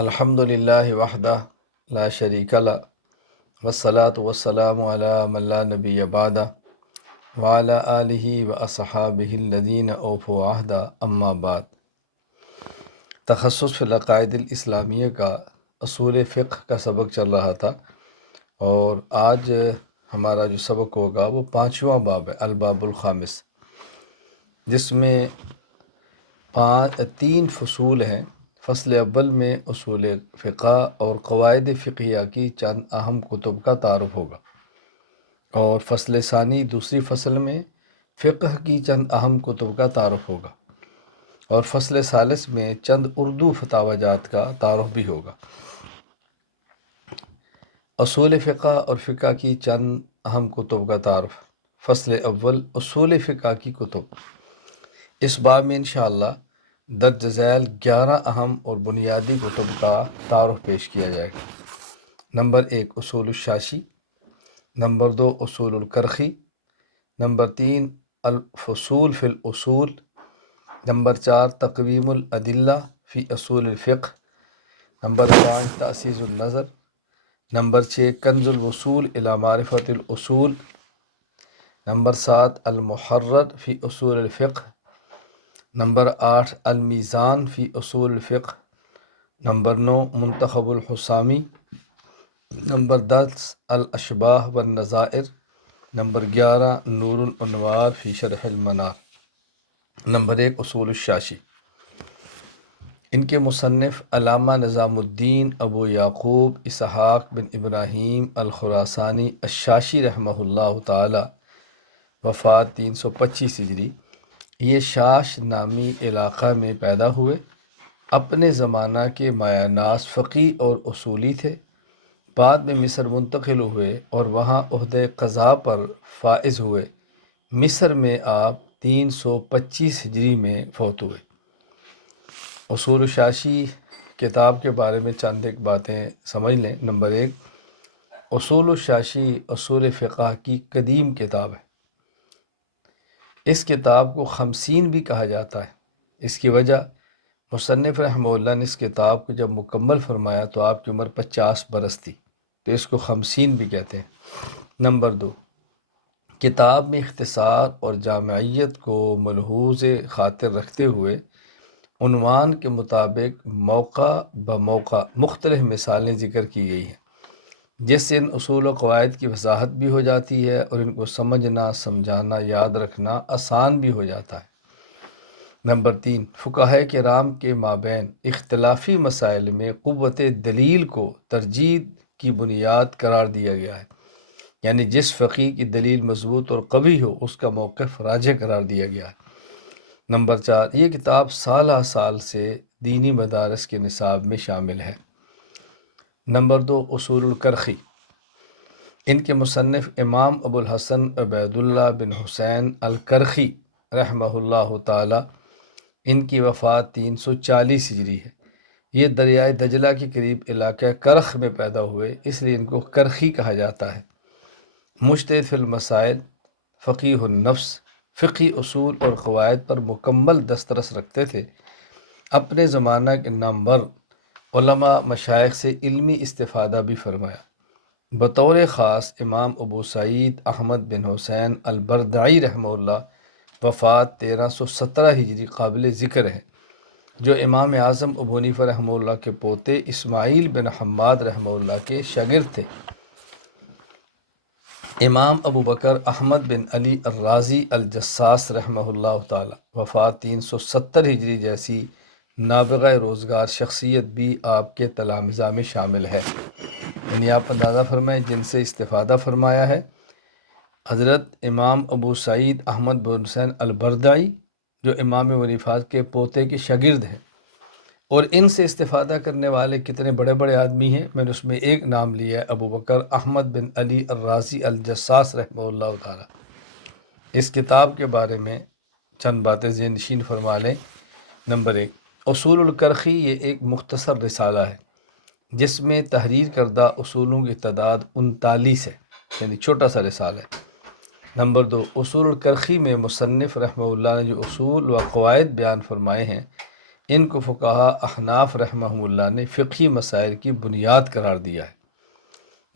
الحمد للہ وحدہ لا شریک لہ والصلاة والسلام علی من لا نبی بعدہ وعلی آلہ واصحابہ الذین اوفوا عہدہ اما بعد۔ تخصص فی العقائد الاسلامیہ کا اصول فقہ کا سبق چل رہا تھا، اور آج ہمارا جو سبق ہوگا وہ 5واں باب ہے، الباب الخامس، جس میں 3 فصول ہیں۔ فصل اول میں اصول فقہ اور قواعد فقہیہ کی چند اہم کتب کا تعارف ہوگا، اور فصل ثانی دوسری فصل میں فقہ کی چند اہم کتب کا تعارف ہوگا، اور فصل ثالث میں چند اردو فتاوی جات کا تعارف بھی ہوگا۔ اصول فقہ اور فقہ کی چند اہم کتب کا تعارف۔ فصل اول، اصول فقہ کی کتب۔ اس باب میں انشاءاللہ درج ذیل 11 اہم اور بنیادی کتب کا تعارف پیش کیا جائے گا۔ نمبر 1، اصول الشاشی۔ نمبر 2، اصول الکرخی۔ نمبر 3، الفصول فی الاصول۔ نمبر 4، تقویم الادلہ فی اصول الفقہ۔ نمبر 5، تأسیس النظر۔ نمبر 6، کنز الوصول الی معرفت الاصول۔ نمبر 7، المحرر فی اصول الفقہ۔ نمبر 8، المیزان فی اصول الفقہ۔ نمبر 9، منتخب الحسامی۔ نمبر 10، الاشباہ والنظائر۔ نمبر 11، نور الانوار فی شرح المنار۔ نمبر 1، اصول الشاشی۔ ان کے مصنف علامہ نظام الدین ابو یعقوب اسحاق بن ابراہیم الخراسانی الشاشی رحمہ اللہ تعالی، وفات 325 ہجری۔ یہ شاش نامی علاقہ میں پیدا ہوئے۔ اپنے زمانہ کے مایہ ناز فقی اور اصولی تھے۔ بعد میں مصر منتقل ہوئے اور وہاں عہدہ قضاء پر فائز ہوئے۔ مصر میں آپ 325 ہجری میں فوت ہوئے۔ اصول الشاشی کتاب کے بارے میں چند ایک باتیں سمجھ لیں۔ نمبر 1، اصول الشاشی اصول فقہ کی قدیم کتاب ہے۔ اس کتاب کو 50 بھی کہا جاتا ہے۔ اس کی وجہ، مصنف رحمہ اللہ نے اس کتاب کو جب مکمل فرمایا تو آپ کی عمر 50 برس تھی، تو اس کو 50 بھی کہتے ہیں۔ نمبر 2، کتاب میں اختصار اور جامعیت کو ملحوظ خاطر رکھتے ہوئے عنوان کے مطابق موقع بموقع مختلف مثالیں ذکر کی گئی ہیں، جس سے ان اصول و قواعد کی وضاحت بھی ہو جاتی ہے اور ان کو سمجھنا، سمجھانا، یاد رکھنا آسان بھی ہو جاتا ہے۔ نمبر 3، فقہائے کرام کے مابین اختلافی مسائل میں قوت دلیل کو ترجیح کی بنیاد قرار دیا گیا ہے، یعنی جس فقی کی دلیل مضبوط اور قوی ہو اس کا موقف راجح قرار دیا گیا ہے۔ نمبر 4، یہ کتاب سالہ سال سے دینی مدارس کے نصاب میں شامل ہے۔ نمبر 2، اصول الکرخی۔ ان کے مصنف امام ابو الحسن عبید اللہ بن حسین الکرخی رحمہ اللہ تعالی، ان کی وفات 340 ہجری ہے۔ یہ دریائے دجلہ کے قریب علاقہ کرخ میں پیدا ہوئے، اس لیے ان کو کرخی کہا جاتا ہے۔ مجتہد فی المسائل، فقیہ النفس، فقہی اصول اور قواعد پر مکمل دسترس رکھتے تھے۔ اپنے زمانہ کے نامور علماء مشائخ سے علمی استفادہ بھی فرمایا۔ بطور خاص امام ابو سعید احمد بن حسین البردعی رحمہ اللہ، وفات 1317 ہجری، قابل ذکر ہے، جو امام اعظم ابو حنیفہ رحمہ اللہ کے پوتے اسماعیل بن حماد رحمہ اللہ کے شاگرد تھے۔ امام ابو بکر احمد بن علی الرازی الجساس رحمہ اللہ تعالی، وفات 370 ہجری، جیسی نابغہ روزگار شخصیت بھی آپ کے تلامذہ میں شامل ہے۔ یعنی آپ اندازہ فرمائیں جن سے استفادہ فرمایا ہے حضرت امام ابو سعید احمد بن حسین البردعی، جو امام ابو حنیفہ کے پوتے کے شاگرد ہیں، اور ان سے استفادہ کرنے والے کتنے بڑے بڑے آدمی ہیں۔ میں نے اس میں ایک نام لیا ہے، ابو بکر احمد بن علی الرازی الجساس رحمہ اللہ تعالی۔ اس کتاب کے بارے میں چند باتیں ذہن نشین فرما لیں۔ نمبر 1، اصول الکرخی یہ ایک مختصر رسالہ ہے جس میں تحریر کردہ اصولوں کی تعداد 39 ہے، یعنی چھوٹا سا رسالہ ہے۔ نمبر 2، اصول الکرخی میں مصنف رحمہ اللہ نے جو اصول و قواعد بیان فرمائے ہیں، ان کو فقہا احناف رحمہم اللہ نے فقہی مسائل کی بنیاد قرار دیا ہے۔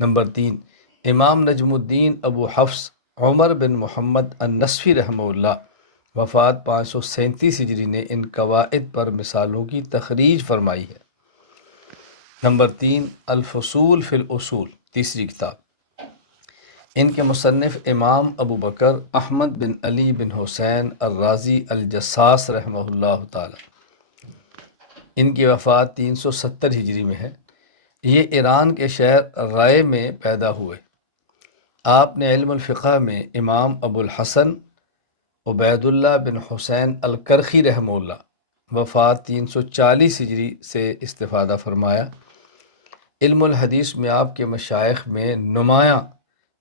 نمبر 3، امام نجم الدین ابو حفص عمر بن محمد النصفی رحمہ اللہ وفات 537 ہجری نے ان قواعد پر مثالوں کی تخریج فرمائی ہے۔ نمبر 3، الفصول فی الاصول، تیسری کتاب، ان کے مصنف امام ابو بکر احمد بن علی بن حسین الرازی الجساس رحمہ اللہ تعالی، ان کی وفات 370 ہجری میں ہے۔ یہ ایران کے شہر رائے میں پیدا ہوئے۔ آپ نے علم الفقہ میں امام ابو الحسن عبید اللہ بن حسین الکرخی رحمہ اللہ وفات 340 ہجری سے استفادہ فرمایا۔ علم الحدیث میں آپ کے مشائخ میں نمایاں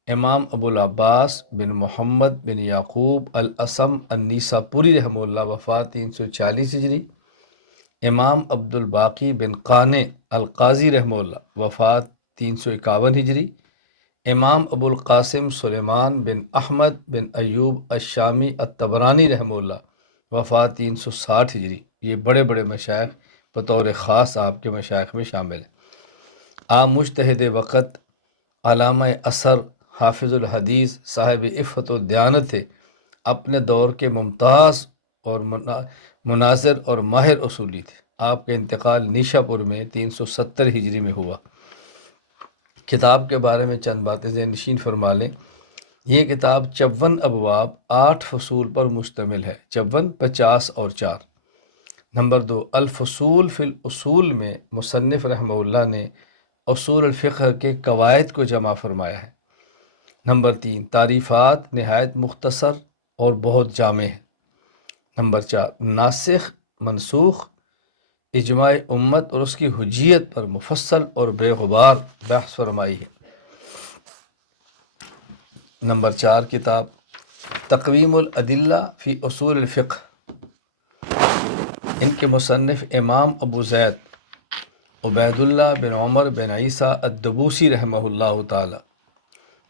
امام ابو العباس بن محمد بن یعقوب الاسم النیساپوری رحمہ اللہ وفات 340 ہجری، امام عبد الباقی بن قانع القاضی رحمہ اللہ وفات 351 ہجری، امام ابو القاسم سلیمان بن احمد بن ایوب الشامی الطبرانی رحمہ اللہ وفات 360 ہجری۔ یہ بڑے بڑے مشائخ بطور خاص آپ کے مشائخ میں شامل ہیں۔ آپ مجتہد وقت، علامہ اثر، حافظ الحدیث، صاحب عفت و دیانت تھے۔ اپنے دور کے ممتاز اور مناظر اور ماہر اصولی تھے۔ آپ کا انتقال نیشا پور میں 370 ہجری میں ہوا۔ کتاب کے بارے میں چند باتیں ذہن نشین فرما لیں۔ یہ کتاب 54 ابواب 8 فصول پر مشتمل ہے، 54، 50 اور 4۔ نمبر 2، الفصول فی الاصول میں مصنف رحمہ اللہ نے اصول الفقہ کے قواعد کو جمع فرمایا ہے۔ نمبر 3، تعریفات نہایت مختصر اور بہت جامع ہے۔ نمبر 4، ناسخ منسوخ، اجماع امت اور اس کی حجیت پر مفصل اور بے غبار بحث فرمائی ہے۔ نمبر 4 کتاب تقویم الادلہ فی اصول الفقہ، ان کے مصنف امام ابو زید عبید اللہ بن عمر بن عیسیٰ الدبوسی رحمہ اللہ تعالی،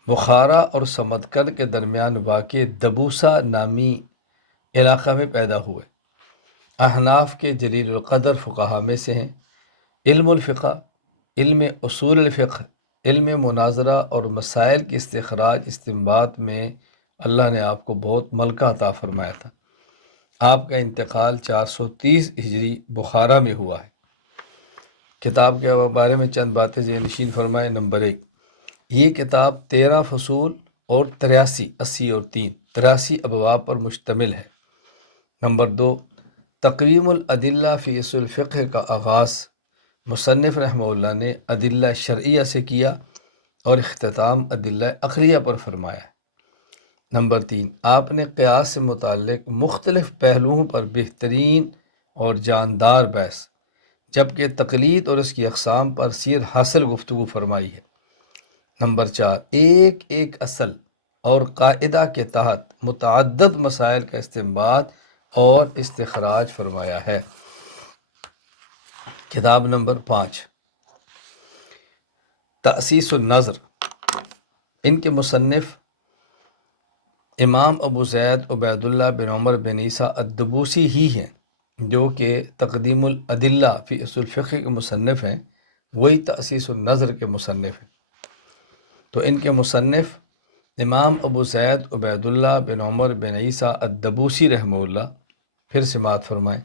بخارا اور سمرقند کے درمیان واقع دبوسا نامی علاقہ میں پیدا ہوئے۔ احناف کے جلیل القدر فقہا میں سے ہیں۔ علم الفقہ، علم اصول الفقہ، علم مناظرہ اور مسائل کی استخراج استنباط میں اللہ نے آپ کو بہت ملکہ عطا فرمایا تھا۔ آپ کا انتقال 430 ہجری بخارا میں ہوا ہے۔ کتاب کے بارے میں چند باتیں ذہن نشین فرمائیں۔ نمبر 1، یہ کتاب 13 فصول اور 83 اور 83 ابواب پر مشتمل ہے۔ نمبر 2، تقویم الادلہ فی اصول الفقہ کا آغاز مصنف رحمہ اللہ نے ادلہ شرعیہ سے کیا اور اختتام ادلہ عقلیہ پر فرمایا ہے۔ نمبر 3، آپ نے قیاس سے متعلق مختلف پہلوؤں پر بہترین اور جاندار بحث، جبکہ تقلید اور اس کی اقسام پر سیر حاصل گفتگو فرمائی ہے۔ نمبر 4، ایک ایک اصل اور قاعدہ کے تحت متعدد مسائل کا استنباط اور استخراج فرمایا ہے۔ کتاب نمبر 5، تأسیس النظر، ان کے مصنف امام ابو زید عبید اللہ بن عمر بن عیسیٰ الدبوسی ہی ہیں، جو کہ تقدیم الادلہ فی اصول الفقہ کے مصنف ہیں، وہی تأسیس النظر کے مصنف ہیں۔ تو ان کے مصنف امام ابو زید عبید اللہ بن عمر بن عیسیٰ الدبوسی رحمہ اللہ، پھر سماعت فرمائیں۔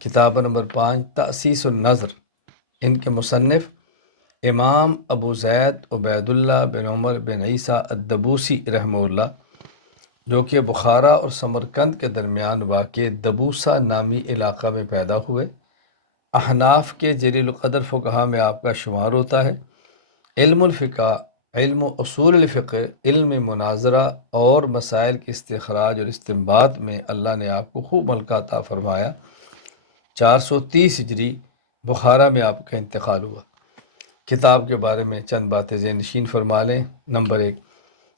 کتاب نمبر 5، تأسیس النظر، ان کے مصنف امام ابو زید عبید اللہ بن عمر بن عیسیٰ الدبوسی رحمہ اللہ، جو کہ بخارا اور سمرقند کے درمیان واقع دبوسا نامی علاقہ میں پیدا ہوئے۔ احناف کے جلیل القدر فقہا میں آپ کا شمار ہوتا ہے۔ علم الفقہ، علم اصول الفقہ، علم مناظرہ اور مسائل کے استخراج اور استنباط میں اللہ نے آپ کو خوب ملکہ عطا فرمایا۔ 430 ہجری بخارا میں آپ کا انتقال ہوا۔ کتاب کے بارے میں چند باتیں ذہن نشین فرما لیں۔ نمبر 1،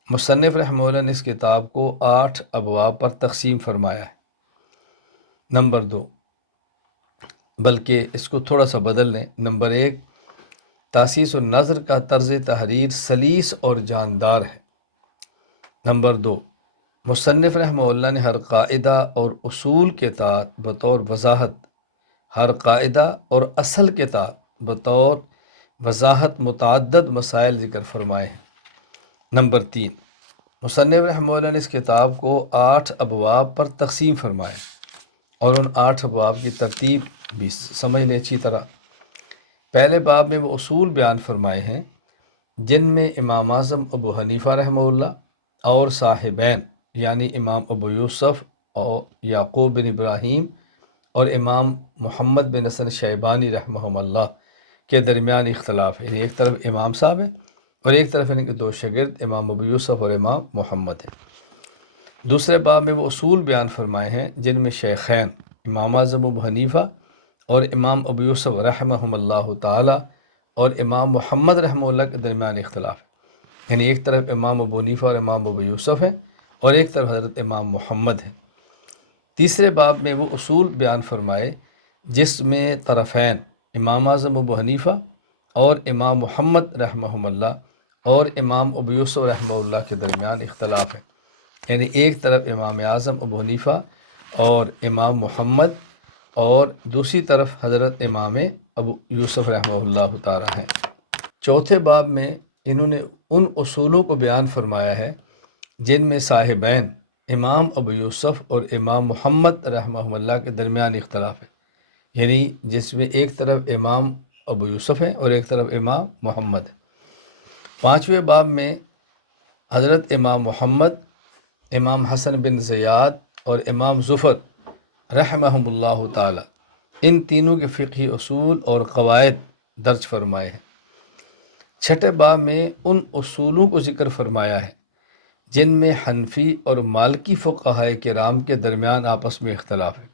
مصنف رحمہ اللہ نے اس کتاب کو 8 ابواب پر تقسیم فرمایا ہے۔ نمبر 2، بلکہ اس کو تھوڑا سا بدل لیں۔ نمبر 1، تأسیس النظر کا طرز تحریر سلیس اور جاندار ہے۔ نمبر 2، مصنف رحمہ اللہ نے ہر قاعدہ اور اصول کے تحت بطور وضاحت ہر قاعدہ اور اصل کے بطور وضاحت متعدد مسائل ذکر فرمائے ہیں۔ نمبر 3، مصنف رحمہ اللہ نے اس کتاب کو 8 ابواب پر تقسیم فرمایا اور ان 8 ابواب کی ترتیب بھی سمجھ لیں اچھی طرح۔ پہلے باب میں وہ اصول بیان فرمائے ہیں جن میں امام اعظم ابو حنیفہ رحمہ اللہ اور صاحبین یعنی امام ابو یوسف اور یعقوب بن ابراہیم اور امام محمد بن حسن شیبانی رحمہم اللہ کے درمیان اختلاف ہے، یعنی ایک طرف امام صاحب ہیں اور ایک طرف ان کے 2 شاگرد امام ابو یوسف اور امام محمد ہیں۔ دوسرے باب میں وہ اصول بیان فرمائے ہیں جن میں شیخین امام اعظم ابو حنیفہ اور امام ابو یوسف رحمہم اللہ تعالی اور امام محمد رحمہ اللہ کے درمیان اختلاف ہے، یعنی ایک طرف امام ابو حنیفہ اور امام ابو یوسف ہیں اور ایک طرف حضرت امام محمد ہیں۔ تیسرے باب میں وہ اصول بیان فرمائے جس میں طرفین امام اعظم ابو حنیفہ اور امام محمد رحمہم اللہ اور امام ابو یوسف رحمہ اللہ کے درمیان اختلاف ہے، یعنی ایک طرف امام اعظم ابو حنیفہ اور امام محمد اور دوسری طرف حضرت امام ابو یوسف رحمہ اللہ تعالی ہیں۔ چوتھے باب میں انہوں نے ان اصولوں کو بیان فرمایا ہے جن میں صاحبین امام ابو یوسف اور امام محمد رحمہ اللہ کے درمیان اختلاف ہے، یعنی جس میں ایک طرف امام ابو یوسف ہیں اور ایک طرف امام محمد ہے۔ پانچویں باب میں حضرت امام محمد، امام حسن بن زیاد اور امام ظفر رحمہم اللہ تعالی ان تینوں کے فقہی اصول اور قواعد درج فرمائے ہیں۔ چھٹے باب میں ان اصولوں کو ذکر فرمایا ہے جن میں حنفی اور مالکی فقہائے کرام کے درمیان آپس میں اختلاف ہے۔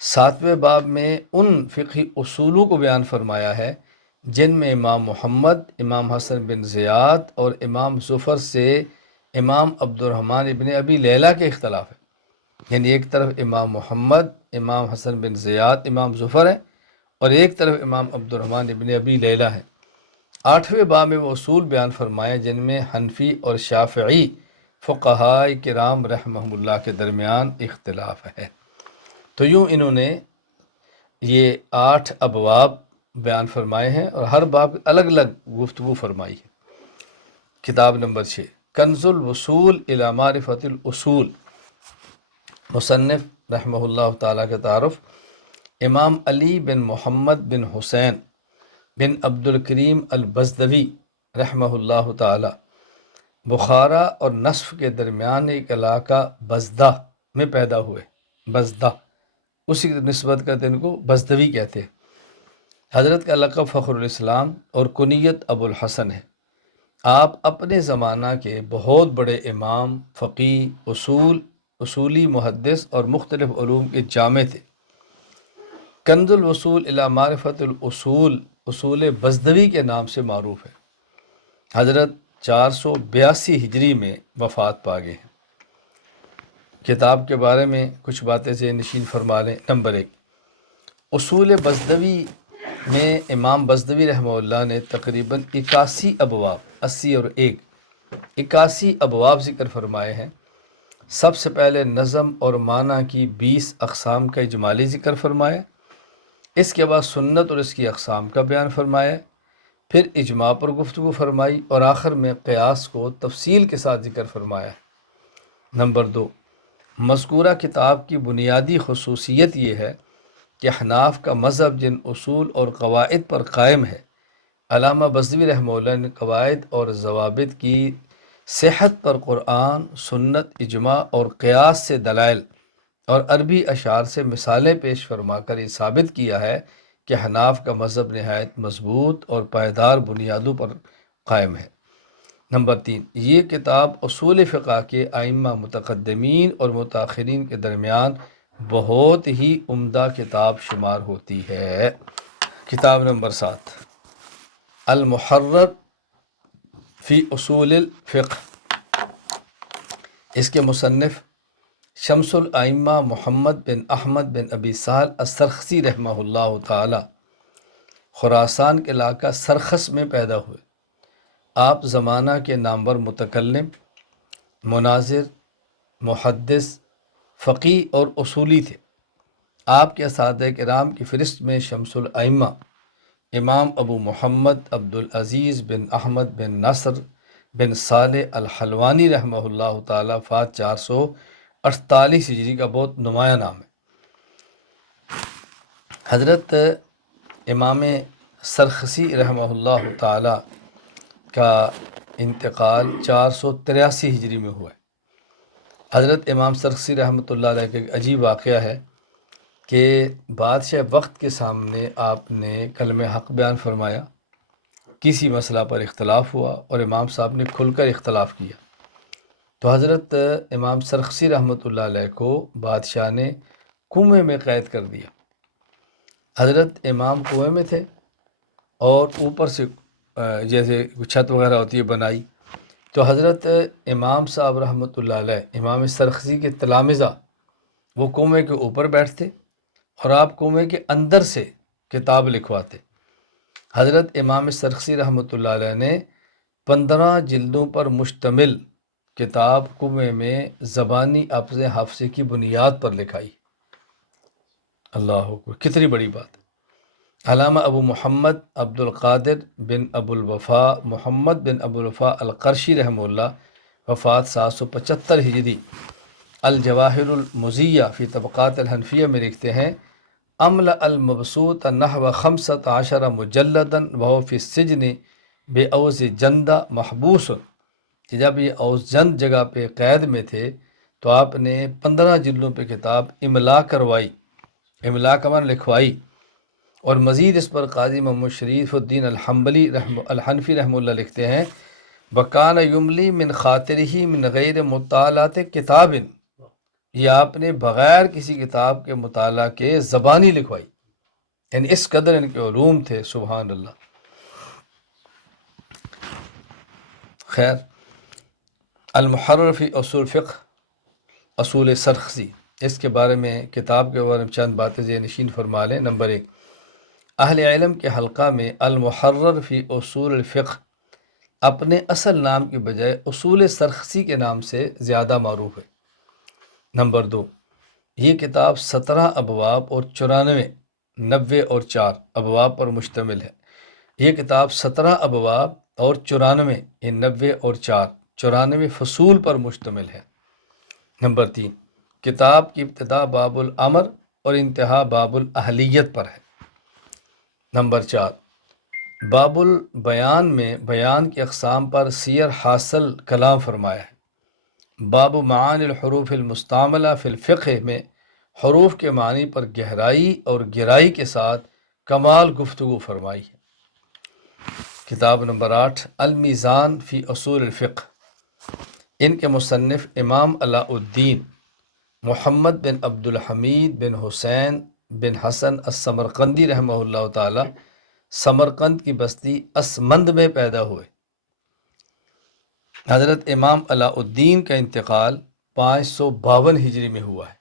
ساتویں باب میں ان فقہی اصولوں کو بیان فرمایا ہے جن میں امام محمد، امام حسن بن زیاد اور امام ظفر سے امام عبد الرحمن ابن ابی لیلہ کے اختلاف ہے، یعنی ایک طرف امام محمد، امام حسن بن زیاد، امام ظفر ہے اور ایک طرف امام عبد الرحمن ابن ابی لیلہ ہے۔ آٹھویں باب میں وہ اصول بیان فرمائے جن میں حنفی اور شافعی فقہائے کرام رحمہم اللہ کے درمیان اختلاف ہے۔ تو یوں انہوں نے یہ 8 ابواب بیان فرمائے ہیں اور ہر باب الگ الگ گفتگو فرمائی ہے۔ کتاب نمبر 6، کنز الوصول الی معرفت الاصول۔ مصنف رحمہ اللہ تعالیٰ کا تعارف امام علی بن محمد بن حسین بن عبد الکریم البزدوی رحمہ اللہ تعالی بخارا اور نصف کے درمیان ایک علاقہ بزدہ میں پیدا ہوئے۔ بزدہ اسی کی نسبت کرتے ان کو بزدوی کہتے ہیں۔ حضرت کا لقب فخر الاسلام اور کنیت ابو الحسن ہے۔ آپ اپنے زمانہ کے بہت بڑے امام، فقیہ، اصولی، محدث اور مختلف علوم کے جامع تھے۔ کنز الوصول الی معرفت الاصول اصول بزدوی کے نام سے معروف ہے۔ حضرت 482 ہجری میں وفات پا گئے ہیں۔ کتاب کے بارے میں کچھ باتیں ذہن نشین فرما لیں۔ نمبر 1، اصول بزدوی میں امام بزدوی رحمہ اللہ نے تقریباً 81 ابواب، 80 اور 81 ابواب ذکر فرمائے ہیں۔ سب سے پہلے نظم اور معنی کی 20 اقسام کا اجمالی ذکر فرمایا، اس کے بعد سنت اور اس کی اقسام کا بیان فرمایا، پھر اجماع پر گفتگو فرمائی اور آخر میں قیاس کو تفصیل کے ساتھ ذکر فرمایا۔ نمبر 2، مذکورہ کتاب کی بنیادی خصوصیت یہ ہے کہ حناف کا مذہب جن اصول اور قواعد پر قائم ہے، علامہ بزدوی رحمہ اللہ نے قواعد اور ضوابط کی صحت پر قرآن، سنت، اجماع اور قیاس سے دلائل اور عربی اشعار سے مثالیں پیش فرما کر یہ ثابت کیا ہے کہ حناف کا مذہب نہایت مضبوط اور پائیدار بنیادوں پر قائم ہے۔ نمبر 3، یہ کتاب اصول فقہ کے ائمہ متقدمین اور متاخرین کے درمیان بہت ہی عمدہ کتاب شمار ہوتی ہے۔ کتاب نمبر 7، المحرر فی اصول الفقہ۔ اس کے مصنف شمس الائمہ محمد بن احمد بن ابی سہل السرخسی رحمہ اللہ تعالی خراسان کے علاقہ سرخس میں پیدا ہوئے۔ آپ زمانہ کے نامور متکلم، مناظر، محدث، فقیہ اور اصولی تھے۔ آپ کے اساتذہ کرام کی فہرست میں شمس الائمہ امام ابو محمد عبدالعزیز بن احمد بن نصر بن صالح الحلوانی رحمہ اللہ تعالیٰ فات 448 ہجری کا بہت نمایاں نام ہے۔ حضرت امام سرخسی رحمہ اللہ تعالیٰ کا انتقال 483 ہجری میں ہوا ہے۔ حضرت امام سرخسی رحمۃ اللہ علیہ کا ایک عجیب واقعہ ہے کہ بادشاہ وقت کے سامنے آپ نے کلمہ حق بیان فرمایا، کسی مسئلہ پر اختلاف ہوا اور امام صاحب نے کھل کر اختلاف کیا، تو حضرت امام سرخسی رحمۃ اللہ علیہ کو بادشاہ نے کنویں میں قید کر دیا۔ حضرت امام کنویں میں تھے اور اوپر سے جیسے چھت وغیرہ ہوتی ہے بنائی، تو حضرت امام صاحب رحمۃ اللہ علیہ امام سرخسی کے تلامذہ وہ کنویں کے اوپر بیٹھتے اور آپ کنویں کے اندر سے کتاب لکھواتے۔ حضرت امام سرخسی رحمۃ اللہ علیہ نے 15 جلدوں پر مشتمل کتاب کنویں میں زبانی حافظے کی بنیاد پر لکھائی۔ اللہ اکبر، کتنی بڑی بات ہے۔ علامہ ابو محمد عبد القادر بن ابو الوفا محمد بن ابو الوفا القرشی رحمہ اللہ وفات 775 ہجری الجواہر المزیہ فی طبقات الحنفیہ میں لکھتے ہیں، املا المبسوط نحو 15 مجلدا وهو فی السجن باوز جندہ محبوس، کہ جب یہ اوز جند جگہ پہ قید میں تھے تو آپ نے 15 جلدوں پہ کتاب املا کروائی، املا کا معنی لکھوائی، اور مزید اس پر قاضی محمد شریف الدین الحنفی رحمہ اللہ لکھتے ہیں، بکان یملی من خاطرہ من غیر مطالعات کتاب، یہ آپ نے بغیر کسی کتاب کے مطالعہ کے زبانی لکھوائی، یعنی اس قدر ان کے علوم تھے، سبحان اللہ۔ خیر، المحرر فی اصول فقہ اصول سرخسی، اس کے بارے میں کتاب کے بارے میں چند باتیں ذہن نشین فرما لیں۔ نمبر 1، اہل علم کے حلقہ میں المحرر فی اصول الفقہ اپنے اصل نام کی بجائے اصول سرخسی کے نام سے زیادہ معروف ہے۔ نمبر 2، یہ کتاب 17 ابواب اور 90 اور 4 ابواب پر مشتمل ہے۔ یہ کتاب 17 ابواب اور 90 اور 94 فصول پر مشتمل ہے۔ نمبر 3، کتاب کی ابتدا باب الامر اور انتہا باب الاہلیت پر ہے۔ نمبر 4، باب البیان میں بیان کی اقسام پر سیر حاصل کلام فرمایا ہے۔ باب معانی الحروف المستعملہ فی الفقہ میں حروف کے معنی پر گہرائی اور گہرائی کے ساتھ کمال گفتگو فرمائی ہے۔ کتاب نمبر 8، المیزان فی اصول الفقہ، ان کے مصنف امام علاء الدین محمد بن عبد الحمید بن حسین بن حسن السمرقندی رحمہ اللہ تعالی سمرقند کی بستی اسمند میں پیدا ہوئے۔ حضرت امام علاء الدین کا انتقال 552 ہجری میں ہوا ہے۔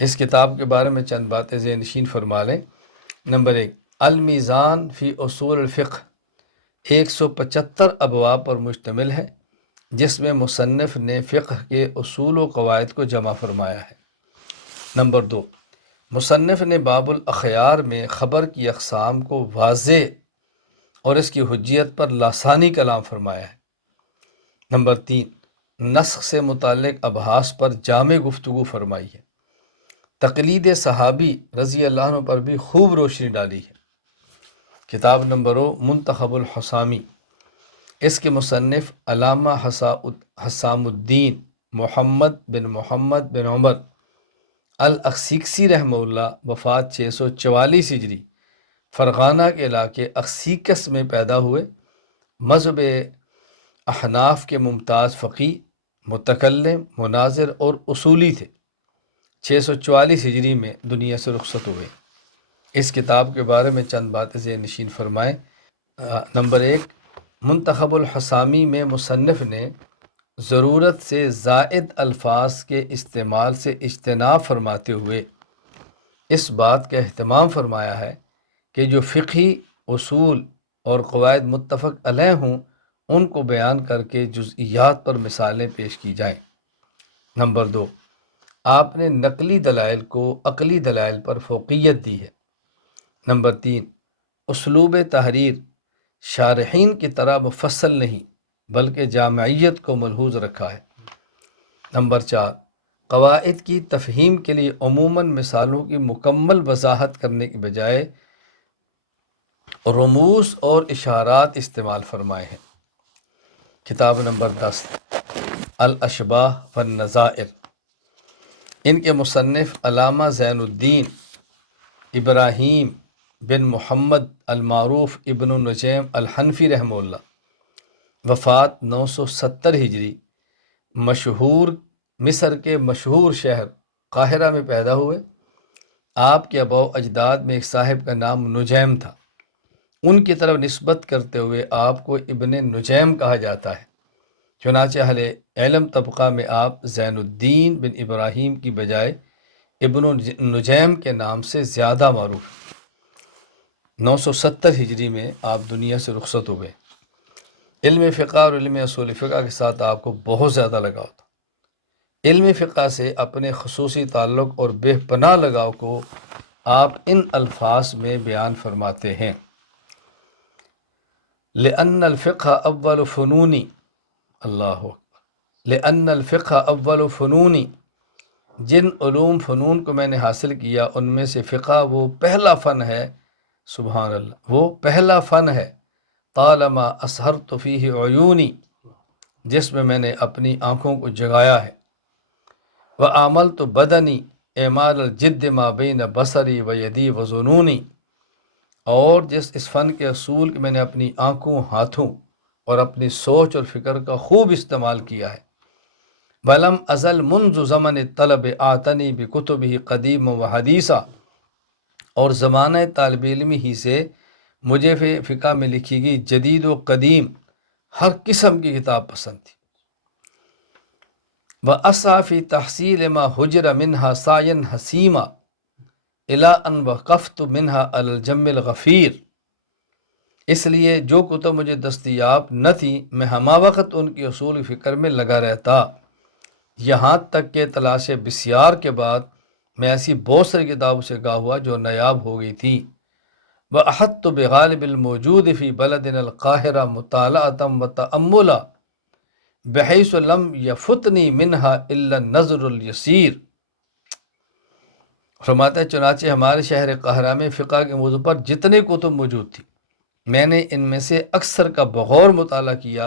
اس کتاب کے بارے میں چند باتیں ذہن نشین فرما لیں۔ نمبر 1، المیزان فی اصول الفقہ 175 ابواب پر مشتمل ہے، جس میں مصنف نے فقہ کے اصول و قواعد کو جمع فرمایا ہے۔ نمبر 2، مصنف نے باب الاخیار میں خبر کی اقسام کو واضح اور اس کی حجیت پر لسانی کلام فرمایا ہے۔ نمبر 3، نسخ سے متعلق ابحاث پر جامع گفتگو فرمائی ہے۔ تقلید صحابی رضی اللہ عنہ پر بھی خوب روشنی ڈالی ہے۔ کتاب نمبر 2، منتخب الحسامی، اس کے مصنف علامہ حسام الدین محمد بن عمر الاخسیکسی رحمہ اللہ وفات 644 ہجری فرغانہ کے علاقے اخسیکس میں پیدا ہوئے۔ مذہب احناف کے ممتاز فقی، متکلم، مناظر اور اصولی تھے۔ 644 ہجری میں دنیا سے رخصت ہوئے۔ اس کتاب کے بارے میں چند باتیں ذہن نشین فرمائیں۔ نمبر 1، منتخب الحسامی میں مصنف نے ضرورت سے زائد الفاظ کے استعمال سے اجتناب فرماتے ہوئے اس بات کا اہتمام فرمایا ہے کہ جو فقہی اصول اور قواعد متفق علیہ ہوں ان کو بیان کر کے جزئیات پر مثالیں پیش کی جائیں۔ نمبر 2، آپ نے نقلی دلائل کو عقلی دلائل پر فوقیت دی ہے۔ نمبر 3، اسلوب تحریر شارحین کی طرح مفصل نہیں بلکہ جامعیت کو ملحوظ رکھا ہے۔ نمبر 4، قواعد کی تفہیم کے لیے عموماً مثالوں کی مکمل وضاحت کرنے کے بجائے رموز اور اشارات استعمال فرمائے ہیں۔ کتاب نمبر 10، الاشباہ والنظائر، ان کے مصنف علامہ زین الدین ابراہیم بن محمد المعروف ابن النجیم الحنفی رحمہ اللہ، وفات 970 ہجری، مشہور مصر کے مشہور شہر قاہرہ میں پیدا ہوئے۔ آپ کے آباء و اجداد میں ایک صاحب کا نام نجیم تھا، ان کی طرف نسبت کرتے ہوئے آپ کو ابن نجیم کہا جاتا ہے۔ چنانچہ اہل علم طبقہ میں آپ زین الدین بن ابراہیم کی بجائے ابن نجیم کے نام سے زیادہ معروف ہیں۔ 970 ہجری میں آپ دنیا سے رخصت ہوئے۔ علم فقہ اور علم اصول فقہ کے ساتھ آپ کو بہت زیادہ لگاؤ تھا۔ علم فقہ سے اپنے خصوصی تعلق اور بے پناہ لگاؤ کو آپ ان الفاظ میں بیان فرماتے ہیں: لأن الفقہ اول فنونی، اللہ اکبر، لأن الفقہ اول فنونی، جن علوم فنون کو میں نے حاصل کیا ان میں سے فقہ وہ پہلا فن ہے، سبحان اللہ، وہ پہلا فن ہے، طالما اسہرت فیہ عیونی، جس میں میں نے اپنی آنکھوں کو جگایا ہے، وعملت بدنی اعمال الجد ما بین بصری و یدی و ظنونی، اور اس فن کے اصول کہ میں نے اپنی آنکھوں، ہاتھوں اور اپنی سوچ اور فکر کا خوب استعمال کیا ہے۔ وَلَمْ أَزَلْ مُنْذُ زَمَنِ الطَّلَبِ آتَنِي بِكُتُبِهِ قَدِيمًا وَحَدِيثًا، اور زمانہ طالب علمی ہی سے مجھے فقہ میں لکھی گئی جدید و قدیم ہر قسم کی کتاب پسند تھی۔ وَأَسْعَى فِي تَحْصِيلِ مَا هُجِرَ مِنْهَا سَعْيًا حَسِيمًا إِلَىٰ أَنْ وَقَفْتُ مِنْهَا عَلَى الْجَمِّ الْغَفِيرِ، اس لیے جو کتب مجھے دستیاب نہ تھی میں ہمہ وقت ان کی اصول فکر میں لگا رہتا، یہاں تک کہ تلاش بسیار کے بعد میں ایسی بہت ساری کتابوں سے گاہ ہوا جو نایاب ہو گئی تھی۔ وَأَحَطْتُ بِغَالِبِ الْمَوْجُودِ فِي بَلَدِنَا الْقَاهِرَةِ مُطَالَعَةً وَتَأَمُّلًا بِحَيْثُ لَمْ يَفُتْنِي مِنْهَا إِلَّا النَّظْرُ الْيَسِيرُ۔ فرماتا ہے چنانچہ ہمارے شہر قاہرہ میں فقہ کے موضوع پر جتنے کتب موجود تھی میں نے ان میں سے اکثر کا بغور مطالعہ کیا،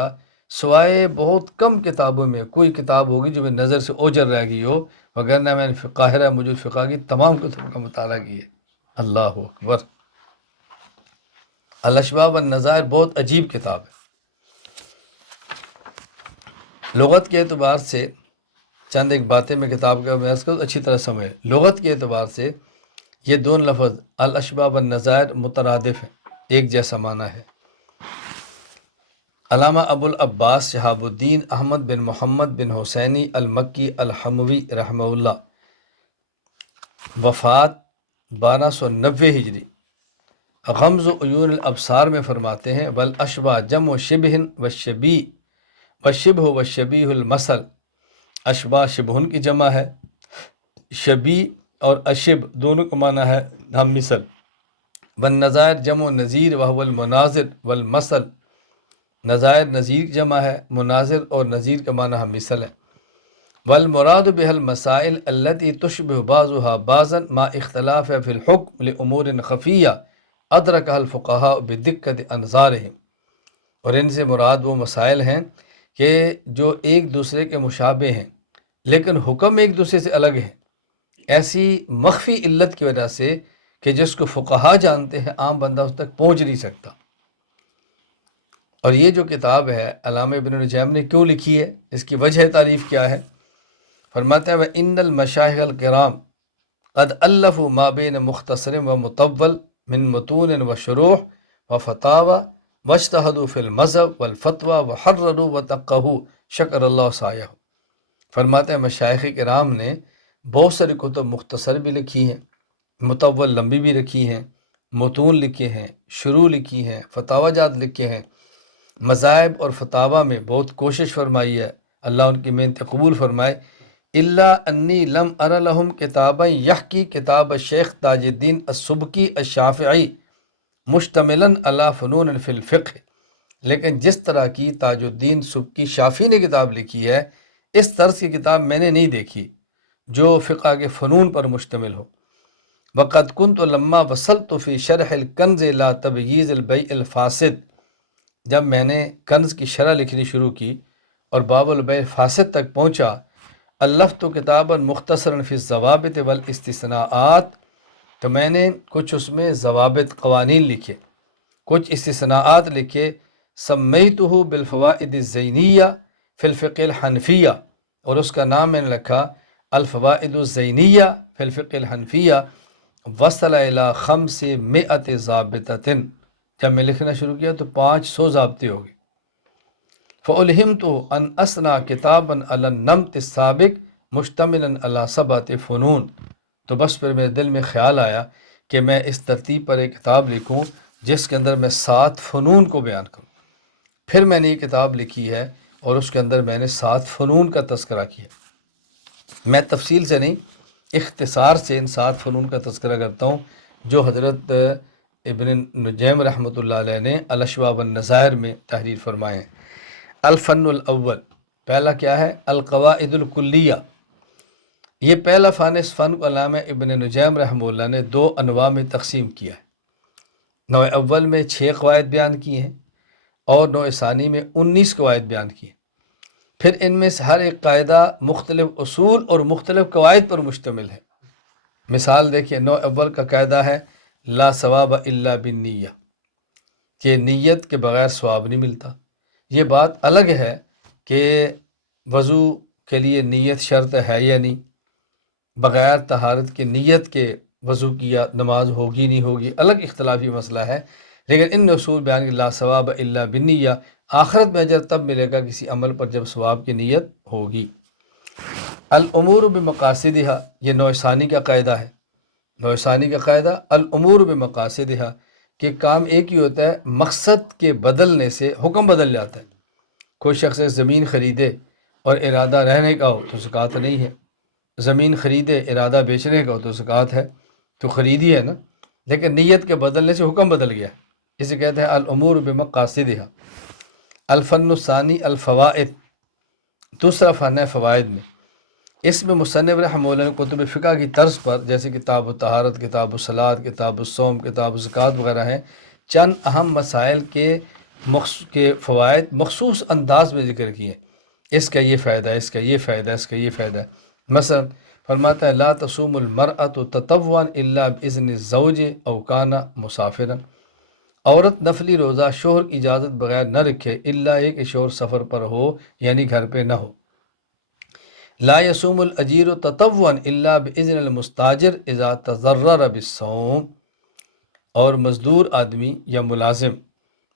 سوائے بہت کم کتابوں میں کوئی کتاب ہوگی جو میری نظر سے اوجھل رہ گئی ہو، وگرنہ میں نے قاہرہ موجود فقہ کی تمام کتب کا مطالعہ کیا۔ اللہ اکبر۔ الاشباہ والنظائر بہت عجیب کتاب ہے۔ لغت کے اعتبار سے چند ایک باتیں میں کتاب کا بیان کروں اچھی طرح سمجھیں۔ لغت کے اعتبار سے یہ دونوں لفظ الاشباہ والنظائر مترادف ہیں، ایک جیسا معنی ہے۔ علامہ ابو العباس شہاب الدین احمد بن محمد بن حسینی المکی الحموی رحمہ اللہ، وفات 1290 ہجری، غمز و عیون الابصار میں فرماتے ہیں: والاشباہ جمع شبہ والشبیہ والشبہ والشبیہ المثل، اشباہ شبہن کی جمع ہے، شبیہ اور اشب دونوں کا معنی ہے ہم مثل۔ والنظائر جمع نظیر وهو المناظر والمثل، نظائر نظیر کی جمع ہے، مناظر اور نظیر کا معنی ہم مثل ہے۔ والمراد بها المسائل التي تشبه بعضها بعضا مع اختلاف في الحكم لامور خفیہ ادرکها الفقهاء بدقت انظارهم، اور ان سے مراد وہ مسائل ہیں کہ جو ایک دوسرے کے مشابہ ہیں لیکن حکم ایک دوسرے سے الگ ہیں، ایسی مخفی علت کی وجہ سے کہ جس کو فقہا جانتے ہیں عام بندہ اس تک پہنچ نہیں سکتا۔ اور یہ جو کتاب ہے علامہ ابن نجیم نے کیوں لکھی ہے، اس کی وجہ تعریف کیا ہے؟ فرماتے ہیں وَإِنَّ الْمَشَايِخَ الْكِرَامَ قد ألفوا ما بين مختصر ومطول من متون وشروح وفتاوى واجتهدوا في المذهب والفتوى وحرروا وتقهوا شکر اللہ سعیہم۔ فرماتے ہیں مشائخ کرام نے بہت ساری کتب مختصر بھی لکھی ہیں، مطول لمبی بھی لکھی ہیں، متون لکھے ہیں، شروع لکھی ہیں، فتاوی جات لکھے ہیں، مذاہب اور فتاوی میں بہت کوشش فرمائی ہے، اللہ ان کی محنت قبول فرمائے۔ الا انی لم ار لہم کتابا یحکی کتاب شیخ تاج الدین السبکی الشافعی مشتملا علی فنون فی الفقہ، لیکن جس طرح کی تاج الدین سبکی شافعی نے کتاب لکھی ہے، اس طرز کی کتاب میں نے نہیں دیکھی جو فقہ کے فنون پر مشتمل ہو۔ وقد كنت لما وصلت فی شرح الکنز لا تبییض البیع الفاسد، جب میں نے کنز کی شرح لکھنی شروع کی اور باب البیع الفاسد تک پہنچا، الفت کتابا مختصرا فی الضوابط والاستثناءات، تو میں نے کچھ اس میں ضوابط قوانین لکھے، کچھ استثناءات لکھے، سمیتہ بالفوائد الزینیہ فی الفقہ الحنفیہ، اور اس کا نام میں نے رکھا الفوائد الزینیہ فی الفقہ الحنفیہ، وصل الی 500 ضابطۃ، جب میں لکھنا شروع کیا تو 500 ضابطے ہو گئے۔ فألہمت ان اصنع کتابا علی النمط السابق مشتملا علی 7 فنون، تو بس پھر میرے دل میں خیال آیا کہ میں اس ترتیب پر ایک کتاب لکھوں جس کے اندر میں 7 فنون کو بیان کروں۔ پھر میں نے یہ کتاب لکھی ہے اور اس کے اندر میں نے 7 فنون کا تذکرہ کیا۔ میں تفصیل سے نہیں، اختصار سے ان 7 فنون کا تذکرہ کرتا ہوں جو حضرت ابن نجیم رحمۃ اللہ علیہ نے الاشواق والنظائر میں تحریر فرمائے ہیں۔ الفن الاول، پہلا کیا ہے؟ القواعد الکلیہ، یہ پہلا فن، اس فن کو علامہ ابن نجیم رحمہ اللہ نے 2 انواع میں تقسیم کیا ہے۔ نوع اول میں 6 قواعد بیان کیے ہیں اور نوع ثانی میں 19 قواعد بیان کیے ہیں۔ پھر ان میں سے ہر ایک قاعدہ مختلف اصول اور مختلف قواعد پر مشتمل ہے۔ مثال دیکھیں، نوع اول کا قاعدہ ہے لا ثواب الا بالنیہ، کہ نیت کے بغیر ثواب نہیں ملتا۔ یہ بات الگ ہے کہ وضو کے لیے نیت شرط ہے یا نہیں، بغیر طہارت کی نیت کے وضو کیا نماز ہوگی نہیں ہوگی، الگ اختلافی مسئلہ ہے، لیکن ان نے اصول بیان کی لا ثواب الا بالنیہ، آخرت میں اجر تب ملے گا کسی عمل پر جب ثواب کی نیت ہوگی۔ الامور بمقاصدہا، یہ نوع ثانی کا قاعدہ ہے۔ نوع ثانی کا قاعدہ الامور بمقاصدہا، کہ کام ایک ہی ہوتا ہے، مقصد کے بدلنے سے حکم بدل جاتا ہے۔ کوئی شخص زمین خریدے اور ارادہ رہنے کا ہو تو زکوٰۃ نہیں ہے، زمین خریدے ارادہ بیچنے کا ہو تو زکوٰۃ ہے، تو خریدی ہے نا، لیکن نیت کے بدلنے سے حکم بدل گیا، اسے کہتے ہیں الامور بمقاصدہا۔ الفن الثانی الفوائد، دوسرا فن ہے فوائد میں۔ اس میں مصنف رحمہ اللہ نے کتب فقہ کی طرز پر، جیسے کتاب الطہارت، کتاب الصلاۃ، کتاب الصوم، کتاب الزکوٰۃ وغیرہ ہیں، چند اہم مسائل کے فوائد مخصوص انداز میں ذکر کیے، اس کا یہ فائدہ ہے، اس کا یہ فائدہ ہے، اس کا یہ فائدہ ہے۔ مثلا فرماتا ہے لا تصوم المرأة تطوعا الا باذن الزوج او کان مسافرا، عورت نفلی روزہ شوہر کی اجازت بغیر نہ رکھے الا یہ کہ شوہر سفر پر ہو، یعنی گھر پہ نہ ہو۔ لا یصوم الاجیر تطوعا الا باذن المستاجر اذا تضرر بالصوم، اور مزدور آدمی یا ملازم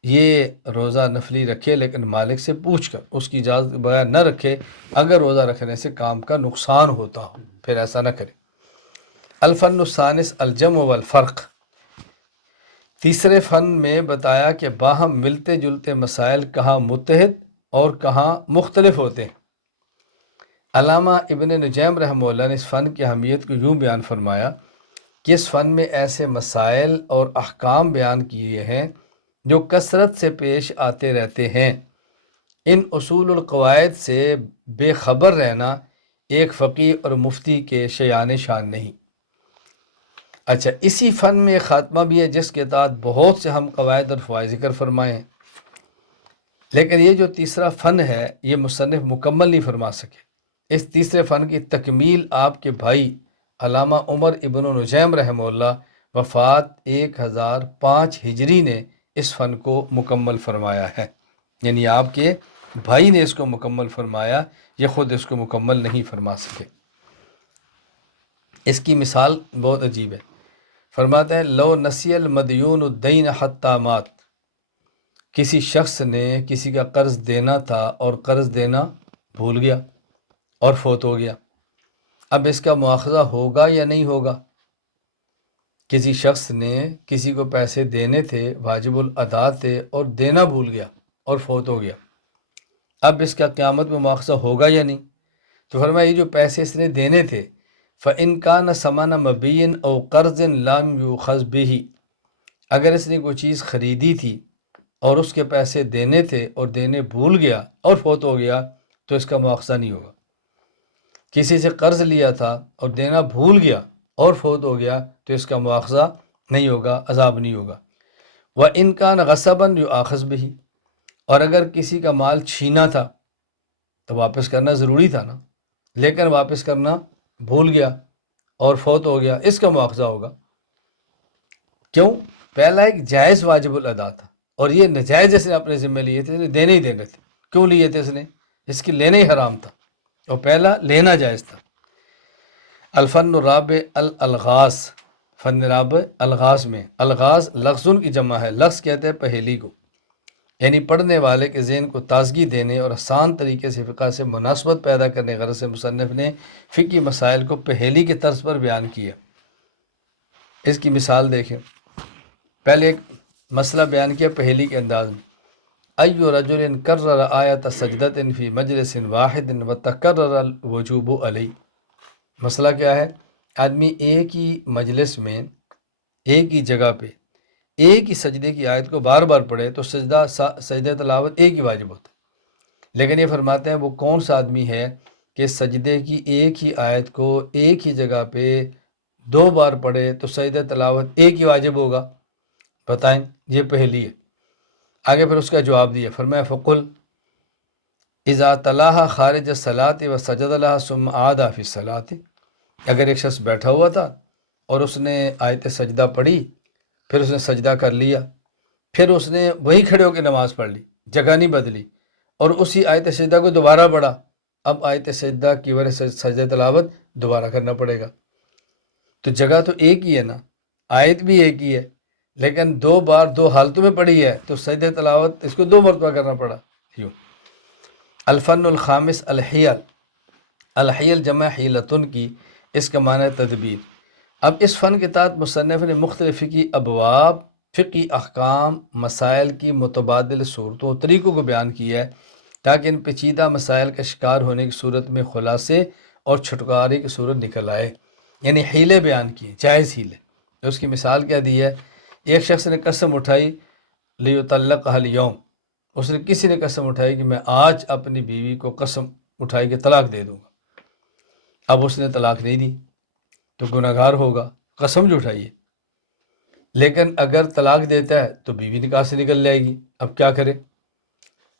یہ روزہ نفلی رکھے لیکن مالک سے پوچھ کر، اس کی اجازت کے بغیر نہ رکھے اگر روزہ رکھنے سے کام کا نقصان ہوتا ہو، پھر ایسا نہ کرے۔ الفن الثالث الجمع والفرق، تیسرے فن میں بتایا کہ باہم ملتے جلتے مسائل کہاں متحد اور کہاں مختلف ہوتے ہیں۔ علامہ ابن نجیم رحمہ اللہ نے اس فن کی اہمیت کو یوں بیان فرمایا کہ اس فن میں ایسے مسائل اور احکام بیان کیے ہیں جو کثرت سے پیش آتے رہتے ہیں۔ ان اصول القواعد سے بے خبر رہنا ایک فقیہ اور مفتی کے شیان شان نہیں۔ اچھا، اسی فن میں ایک خاتمہ بھی ہے جس کے تحت بہت سے ہم قواعد اور فوائد ذکر فرمائے ہیں، لیکن یہ جو تیسرا فن ہے یہ مصنف مکمل نہیں فرما سکے۔ اس تیسرے فن کی تکمیل آپ کے بھائی علامہ عمر ابن نجیم رحمہ اللہ وفات 1005 ہجری نے اس فن کو مکمل فرمایا ہے، یعنی آپ کے بھائی نے اس کو مکمل فرمایا، یہ خود اس کو مکمل نہیں فرما سکے۔ اس کی مثال بہت عجیب ہے، فرماتے ہیں لو نسی المدیون الدین حتی مات، کسی شخص نے کسی کا قرض دینا تھا اور قرض دینا بھول گیا اور فوت ہو گیا، اب اس کا مواخذہ ہوگا یا نہیں ہوگا؟ کسی شخص نے کسی کو پیسے دینے تھے، واجب الادا تھے، اور دینا بھول گیا اور فوت ہو گیا، اب اس کا قیامت میں مواخذہ ہوگا یا نہیں؟ تو فرمایا یہ جو پیسے اس نے دینے تھے فَإِنْ كَانَ ثَمَنَ مَبِيٍّ أَوْ قَرْضٍ لَمْ يُؤْخَذْ بِهِ، اگر اس نے کوئی چیز خریدی تھی اور اس کے پیسے دینے تھے اور دینے بھول گیا اور فوت ہو گیا تو اس کا مواخذہ نہیں ہوگا۔ کسی سے قرض لیا تھا اور دینا بھول گیا اور فوت ہو گیا تو اس کا مواخذہ نہیں ہوگا، عذاب نہیں ہوگا۔ وَإِنْ كَانَ غَصَبًا يُؤَاخَذْ بِهِ، اور اگر کسی کا مال چھینا تھا تو واپس کرنا ضروری تھا نا، لیکن واپس کرنا بھول گیا اور فوت ہو گیا، اس کا مواخذہ ہوگا۔ کیوں؟ پہلا ایک جائز واجب الادا تھا اور یہ نجائز اس نے اپنے ذمہ لیے تھے، دینے ہی دینے تھے۔ کیوں لیے تھے اس نے؟ اس کی لینا ہی حرام تھا اور پہلا لینا جائز تھا۔ الفن الرابع الالغاز، فن رابع الغاز میں، الغاز لغزن کی جمع ہے، لغز کہتے ہیں پہیلی کو، یعنی پڑھنے والے کے ذہن کو تازگی دینے اور آسان طریقے سے فقہ سے مناسبت پیدا کرنے غرض سے مصنف نے فقہی مسائل کو پہیلی کے طرز پر بیان کیا۔ اس کی مثال دیکھیں، پہلے ایک مسئلہ بیان کیا پہیلی کے انداز میں، ایو رجل کرر آیت سجدت فی مجلس واحد وتکرر الوجوب علیہ۔ مسئلہ کیا ہے؟ آدمی ایک ہی مجلس میں ایک ہی جگہ پہ ایک ہی سجدے کی آیت کو بار بار پڑھے تو سجدہ تلاوت ایک ہی واجب ہوتا ہے، لیکن یہ فرماتے ہیں وہ کون سا آدمی ہے کہ سجدے کی ایک ہی آیت کو ایک ہی جگہ پہ 2 بار پڑھے تو سجدہ تلاوت ایک ہی واجب ہوگا؟ بتائیں، یہ پہلی ہے۔ آگے پھر اس کا جواب دیا، فرمایا فقل اذا تلاها خارج الصلاۃ وسجد لها ثم عاد فی الصلاۃ، اگر ایک شخص بیٹھا ہوا تھا اور اس نے آیت سجدہ پڑھی، پھر اس نے سجدہ کر لیا، پھر اس نے وہی کھڑے ہو کے نماز پڑھ لی، جگہ نہیں بدلی، اور اسی آیت سجدہ کو دوبارہ پڑھا، اب آیت سجدہ کی وجہ سے سجدہ تلاوت دوبارہ کرنا پڑے گا۔ تو جگہ تو ایک ہی ہے نا، آیت بھی ایک ہی ہے، لیکن 2 بار 2 حالتوں میں پڑھی ہے تو سجدہ تلاوت اس کو 2 مرتبہ کرنا پڑا۔ یوں الفن الخامس الحیل، الحیل جمع حیلتن کی، اس کا معنی ہے تدبیر۔ اب اس فن کے تحت مصنف نے مختلف فقی ابواب، فقی احکام، مسائل کی متبادل صورتوں اور طریقوں کو بیان کیا ہے تاکہ ان پیچیدہ مسائل کا شکار ہونے کی صورت میں خلاصے اور چھٹکارے کی صورت نکل آئے، یعنی حیلے بیان کیے، جائز حیلے۔ اس کی مثال کیا دی ہے؟ ایک شخص نے قسم اٹھائی لیطلقها اليوم، اس نے کسی نے قسم اٹھائی کہ میں آج اپنی بیوی کو قسم اٹھائی کہ طلاق دے دوں گا، اب اس نے طلاق نہیں دی تو گناہ گار ہوگا، قسم جو اٹھائی ہے۔ لیکن اگر طلاق دیتا ہے تو بیوی نکاح سے نکل جائے گی، اب کیا کرے؟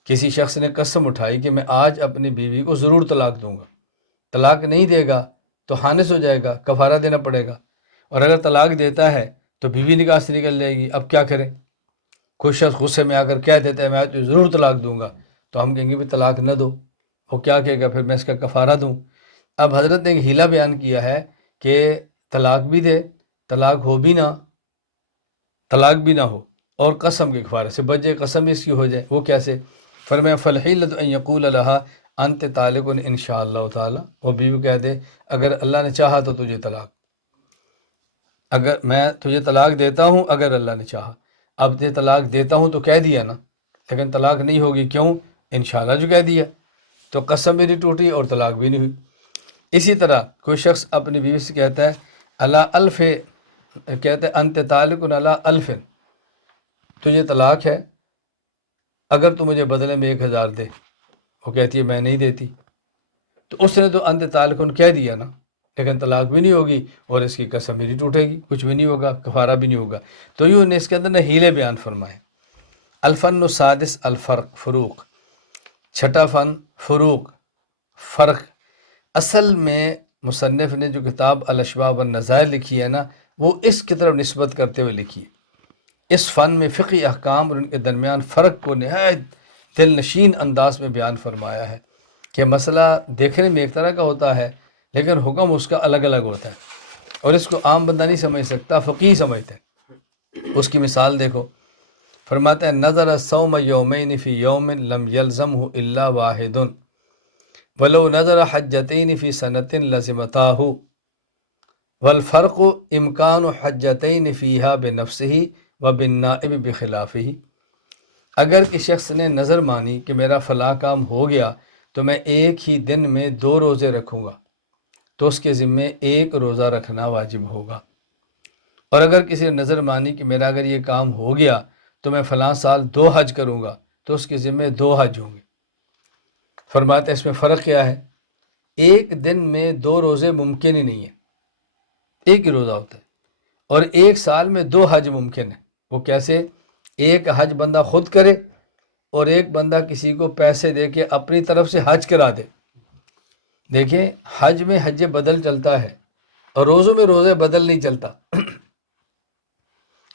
کسی شخص نے قسم اٹھائی کہ میں آج اپنی بیوی کو ضرور طلاق دوں گا، طلاق نہیں دے گا تو خانس ہو جائے گا، کفارہ دینا پڑے گا، اور اگر طلاق دیتا ہے تو بیوی نکاح سے نکل جائے گی، اب کیا کرے؟ کوئی شخص غصے میں آ کر کہہ دیتا ہے میں آج ضرور طلاق دوں گا، تو ہم کہیں گے بھی طلاق نہ دو، وہ کیا کہے گا؟ پھر میں اس کا کفارہ دوں۔ اب حضرت نے ایک حیلہ بیان کیا ہے کہ طلاق بھی دے، طلاق ہو بھی نہ، طلاق بھی نہ ہو، اور قسم کے کفارے سے بچ جائے، قسم اس کی ہو جائے۔ وہ کیسے؟ فرمایا فالحیلۃ ان یقول لها انت طالق ان شاء اللہ تعالی، وہ بیوی کہہ دے اگر اللہ نے چاہا تو تجھے طلاق، اگر میں تجھے طلاق دیتا ہوں اگر اللہ نے چاہا۔ اب یہ طلاق دیتا ہوں تو کہہ دیا نا، لیکن طلاق نہیں ہوگی، کیوں؟ انشاءاللہ جو کہہ دیا، تو قسم بھی نہیں ٹوٹی اور طلاق بھی نہیں ہوئی۔ اسی طرح کوئی شخص اپنی بیوی سے کہتا ہے اللہ الف، کہتے ہیں انت طالق اللہ الف، تجھے طلاق ہے اگر تو مجھے بدلے میں 1000 دے، وہ کہتی ہے میں نہیں دیتی، تو اس نے تو انت طالق کہہ دیا نا، لیکن طلاق بھی نہیں ہوگی اور اس کی قسم بھی نہیں ٹوٹے گی، کچھ بھی نہیں ہوگا، کفارہ بھی نہیں ہوگا۔ تو یوں نے اس کے اندر نے حیلے بیان فرمائے۔ الفن السادس الفرق، فروق، چھٹا فن فروق، فرق۔ اصل میں مصنف نے جو کتاب الاشباہ والنظائر لکھی ہے نا، وہ اس کی طرف نسبت کرتے ہوئے لکھی ہے۔ اس فن میں فقہی احکام اور ان کے درمیان فرق کو نہایت دل نشین انداز میں بیان فرمایا ہے کہ مسئلہ دیکھنے میں ایک طرح کا ہوتا ہے لیکن حکم اس کا الگ الگ ہوتا ہے، اور اس کو عام بندہ نہیں سمجھ سکتا، فقیہ سمجھتے ہیں۔ اس کی مثال دیکھو، فرماتے ہیں نظر الصوم یومین فی یوم لم یلزمہ الا واحد ولو نظر حجتین فی سنۃ لزمتاہ والفرق امکان حجتین فیہا بنفسہ وبالنائب بخلافہ۔ اگر کسی شخص نے نظر مانی کہ میرا فلاں کام ہو گیا تو میں ایک ہی دن میں 2 روزے رکھوں گا تو اس کے ذمے 1 روزہ رکھنا واجب ہوگا۔ اور اگر کسی نے نظر مانی کہ میرا اگر یہ کام ہو گیا تو میں فلاں سال 2 حج کروں گا تو اس کے ذمے 2 حج ہوں گے۔ فرماتے ہیں اس میں فرق کیا ہے؟ ایک دن میں 2 روزے ممکن ہی نہیں ہے، ایک ہی روزہ ہوتا ہے، اور ایک سال میں 2 حج ممکن ہے۔ وہ کیسے؟ ایک حج بندہ خود کرے اور ایک بندہ کسی کو پیسے دے کے اپنی طرف سے حج کرا دے۔ دیکھیں حج میں حج بدل چلتا ہے اور روزوں میں روزے بدل نہیں چلتا۔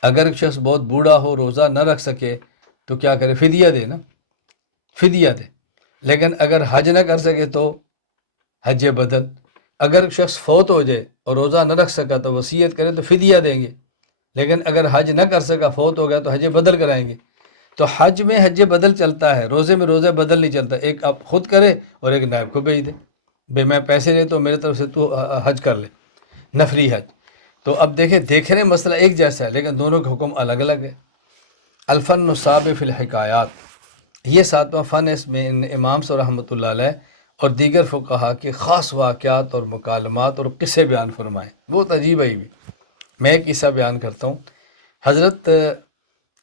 اگر ایک شخص بہت بوڑھا ہو، روزہ نہ رکھ سکے تو کیا کرے؟ فدیہ دے نا، فدیہ دے۔ لیکن اگر حج نہ کر سکے تو حج بدل۔ اگر ایک شخص فوت ہو جائے اور روزہ نہ رکھ سکا تو وصیت کرے تو فدیہ دیں گے، لیکن اگر حج نہ کر سکا، فوت ہو گیا، تو حج بدل کرائیں گے۔ تو حج میں حج بدل چلتا ہے، روزے میں روزہ بدل نہیں چلتا۔ ایک آپ خود کرے اور ایک نائب کو بھیج دے، بھئی میں پیسے دے تو میرے طرف سے تو حج کر لے، نفلی حج۔ تو اب دیکھنے مسئلہ ایک جیسا ہے لیکن دونوں کے حکم الگ الگ ہے۔ الفن السابع فی الحکایات، یہ 7واں فن ہے۔ اس میں امام صاحب رحمۃ اللہ علیہ اور دیگر فقہا کے خاص واقعات اور مکالمات اور قصے بیان فرمائیں، بہت عجیب ہے یہ بھی۔ میں ایک قصہ بیان کرتا ہوں۔ حضرت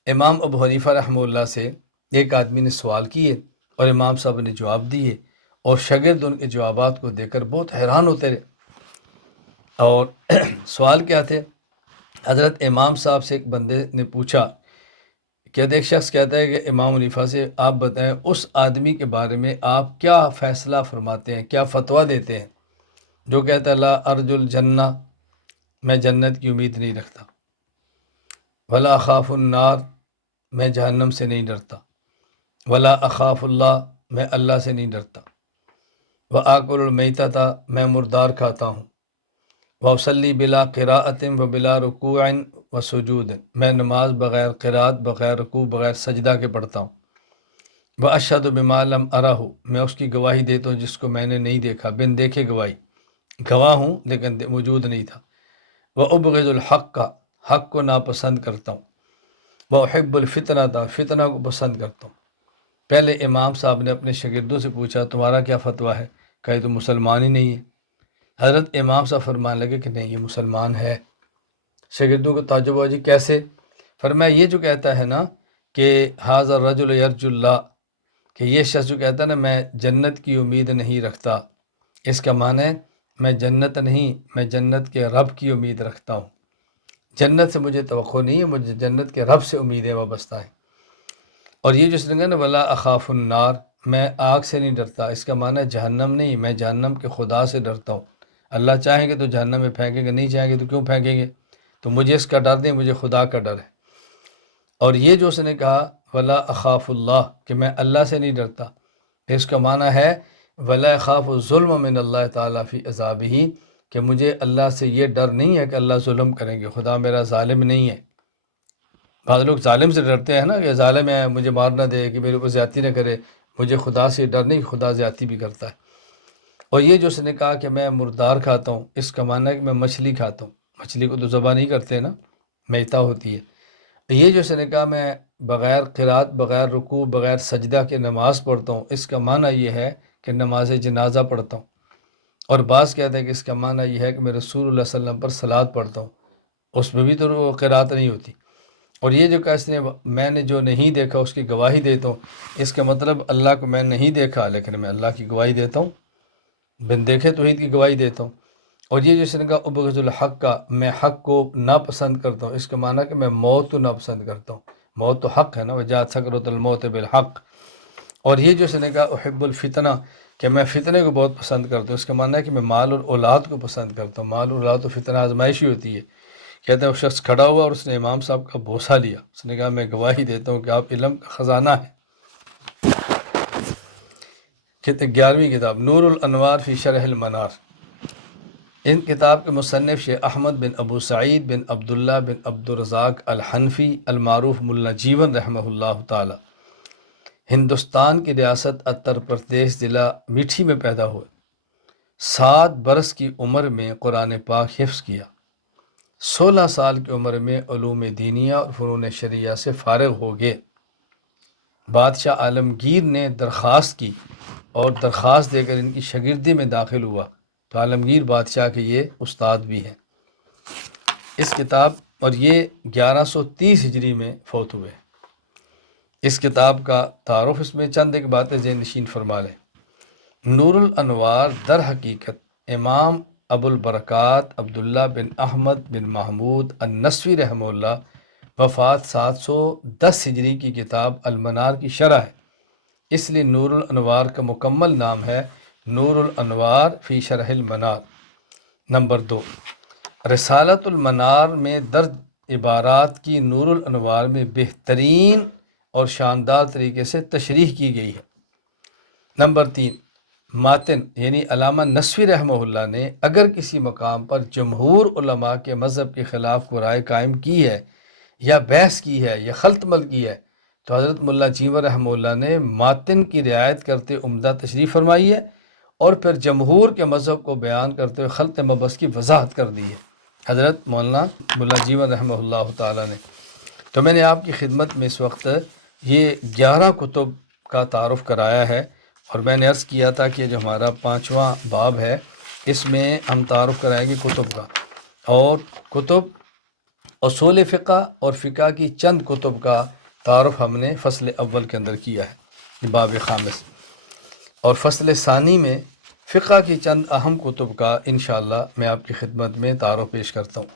امام ابو حنیفہ رحمہ اللہ سے ایک آدمی نے سوال کیے اور امام صاحب نے جواب دیے، اور شاگرد ان کے جوابات کو دیکھ کر بہت حیران ہوتے رہے۔ اور سوال کیا تھے؟ حضرت امام صاحب سے ایک بندے نے پوچھا کہ ایک شخص کہتا ہے کہ امام حنیفہ سے آپ بتائیں اس آدمی کے بارے میں آپ کیا فیصلہ فرماتے ہیں، کیا فتویٰ دیتے ہیں جو کہتا ہے لا ارجو الجنہ، میں جنت کی امید نہیں رکھتا، ولا اخاف النار، میں جہنم سے نہیں ڈرتا، ولا اخاف اللہ، میں اللہ سے نہیں ڈرتا، وآکل المیتۃ، میں مردار کھاتا ہوں، وأصلی بلا قراءۃ و بلا رکوع و سجود، میں نماز بغیر قرات، بغیر رکوع، بغیر سجدہ کے پڑھتا ہوں، واشہد بما لم ارہ، میں اس کی گواہی دیتا ہوں جس کو میں نے نہیں دیکھا، بن دیکھے گواہی، گواہ ہوں لیکن موجود نہیں تھا، وابغض الحق، حق کو ناپسند کرتا ہوں، وأحب الفتنۃ، فتنہ کو پسند کرتا ہوں۔ پہلے امام صاحب نے اپنے شاگردوں سے پوچھا تمہارا کیا فتویٰ ہے؟ کہا تو مسلمان ہی نہیں ہے۔ حضرت امام صاحب فرمانے لگے کہ نہیں یہ مسلمان ہے۔ شاگردوں کو تعجب ہوا، جی کیسے؟ فرمایا یہ جو کہتا ہے نا کہ ھذا الرجل یرجو اللہ، کہ یہ شخص جو کہتا ہے نا میں جنت کی امید نہیں رکھتا، اس کا معنی ہے میں جنت نہیں، میں جنت کے رب کی امید رکھتا ہوں، جنت سے مجھے توقع نہیں ہے، مجھے جنت کے رب سے امیدیں وابستہ ہیں۔ اور یہ جو اس نے کہا نا ولا اخاف النار، میں آگ سے نہیں ڈرتا، اس کا معنی ہے جہنم نہیں، میں جہنم کے خدا سے ڈرتا ہوں۔ اللہ چاہیں گے تو جہنم میں پھینکیں گے، نہیں چاہیں گے تو کیوں پھینکیں گے؟ تو مجھے اس کا ڈر نہیں، مجھے خدا کا ڈر ہے۔ اور یہ جو اس نے کہا ولا اخاف اللہ، کہ میں اللہ سے نہیں ڈرتا، اس کا معنی ہے ولا اخاف الظلم من اللہ تعالیٰ فی عذابہ، کہ مجھے اللہ سے یہ ڈر نہیں ہے کہ اللہ ظلم کریں گے، خدا میرا ظالم نہیں ہے۔ بعض لوگ ظالم سے ڈرتے ہیں نا کہ ظالم ہے مجھے مار نہ دے، کہ میرے اوپر زیادتی نہ کرے، مجھے خدا سے ڈر نہیں، خدا زیادتی بھی کرتا ہے۔ اور یہ جو اس نے کہا کہ میں مردار کھاتا ہوں، اس کا معنی ہے کہ میں مچھلی کھاتا ہوں، مچھلی کو تو ذبح نہیں کرتے نا، میتہ ہوتی ہے۔ یہ جو اس نے کہا میں بغیر قرات، بغیر رکوع، بغیر سجدہ کے نماز پڑھتا ہوں، اس کا معنی یہ ہے کہ نماز جنازہ پڑھتا ہوں۔ اور بعض کہتے ہیں کہ اس کا معنی یہ ہے کہ میں رسول اللہ صلی اللہ علیہ وسلم پر صلوات پڑھتا ہوں، اس میں بھی تو قرات نہیں ہوتی۔ اور یہ جو کہا اس نے میں نے جو نہیں دیکھا اس کی گواہی دیتا ہوں، اس کا مطلب اللہ کو میں نہیں دیکھا لیکن میں اللہ کی گواہی دیتا ہوں، بن دیکھے توحید کی گواہی دیتا ہوں۔ اور یہ جس نے کہا ابغض الحق کا، میں حق کو ناپسند کرتا ہوں، اس کا معنی کہ میں موت کو ناپسند کرتا ہوں، موت تو حق ہے نا، وجاءت سکرۃ الموت بالحق۔ اور یہ جو اس نے کہا احب الفتنہ، کہ میں فتنے کو بہت پسند کرتا ہوں، اس کا معنی ہے کہ میں مال اور اولاد کو پسند کرتا ہوں، مال اور اولاد تو فتنہ آزمائشی ہوتی ہے۔ کہتا ہے وہ شخص کھڑا ہوا اور اس نے امام صاحب کا بوسہ لیا، اس نے کہا میں گواہی دیتا ہوں کہ آپ علم کا خزانہ ہے۔ کہتے 11ویں کتاب نور الانوار فی شرح المنار، ان کتاب کے مصنف شیخ احمد بن ابو سعید بن عبداللہ بن عبدالرزاق الحنفی المعروف ملا جیون رحمہ اللہ تعالی، ہندوستان کی ریاست اتر پردیش ضلع میٹھی میں پیدا ہوئے۔ 7 برس کی عمر میں قرآن پاک حفظ کیا، 16 سال کی عمر میں علوم دینیہ اور فنون شریعہ سے فارغ ہو گئے۔ بادشاہ عالمگیر نے درخواست کی اور درخواست دے کر ان کی شاگردی میں داخل ہوا تو عالمگیر بادشاہ کے یہ استاد بھی ہیں۔ اس کتاب اور یہ 1130 ہجری میں فوت ہوئے۔ اس کتاب کا تعارف، اس میں چند ایک باتیں ذہن نشین فرما لیں۔ نور الانوار در حقیقت امام ابو البرکات عبداللہ بن احمد بن محمود النسوی رحمہ اللہ وفات 710 ہجری کی کتاب المنار کی شرح ہے، اس لیے نور الانوار کا مکمل نام ہے نور الانوار فی شرح المنار۔ نمبر 2، رسالۃ المنار میں درج عبارات کی نور الانوار میں بہترین اور شاندار طریقے سے تشریح کی گئی ہے۔ نمبر 3، ماتن یعنی علامہ نسوی رحمہ اللہ نے اگر کسی مقام پر جمہور علماء کے مذہب کے خلاف کو رائے قائم کی ہے یا بحث کی ہے یا خلط مل کی ہے تو حضرت ملا جیور رحمہ اللہ نے ماتن کی رعایت کرتے عمدہ تشریح فرمائی ہے اور پھر جمہور کے مذہب کو بیان کرتے ہوئے خلط مبحث کی وضاحت کر دی ہے حضرت مولانا ملا جیور رحمہ اللہ تعالیٰ نے۔ تو میں نے آپ کی خدمت میں اس وقت یہ 11 کتب کا تعارف کرایا ہے، اور میں نے عرض کیا تھا کہ جو ہمارا 5واں باب ہے اس میں ہم تعارف کرائیں گے کتب کا، اور کتب اصول فقہ اور فقہ کی چند کتب کا تعارف ہم نے فصل اول کے اندر کیا ہے، باب خامس، اور فصل ثانی میں فقہ کی چند اہم کتب کا انشاءاللہ میں آپ کی خدمت میں تعارف پیش کرتا ہوں۔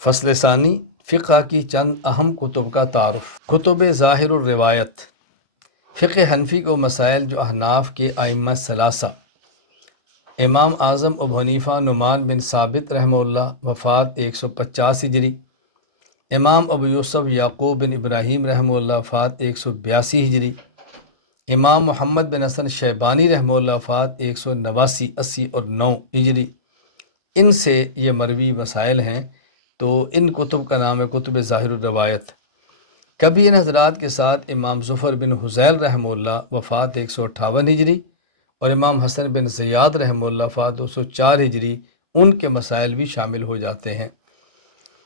فصل ثانی، فقہ کی چند اہم کتب کا تعارف۔ کتب ظاہر الروایت، فقہ حنفی کو مسائل جو احناف کے ائمہ ثلاثہ امام اعظم ابو حنیفہ نعمان بن ثابت رحمہ اللہ وفات 150 ہجری، امام ابو یوسف یعقوب بن ابراہیم رحمہ اللہ وفات 182 ہجری، امام محمد بن حسن شیبانی رحمہ اللہ وفات 189 80 اور 9 ہجری، ان سے یہ مروی مسائل ہیں، تو ان کتب کا نام ہے کتب ظاہر الروایت۔ کبھی ان حضرات کے ساتھ امام ظفر بن حزیل رحمہ اللہ وفات 158 ہجری اور امام حسن بن زیاد رحمہ اللہ وفات 204 ہجری، ان کے مسائل بھی شامل ہو جاتے ہیں۔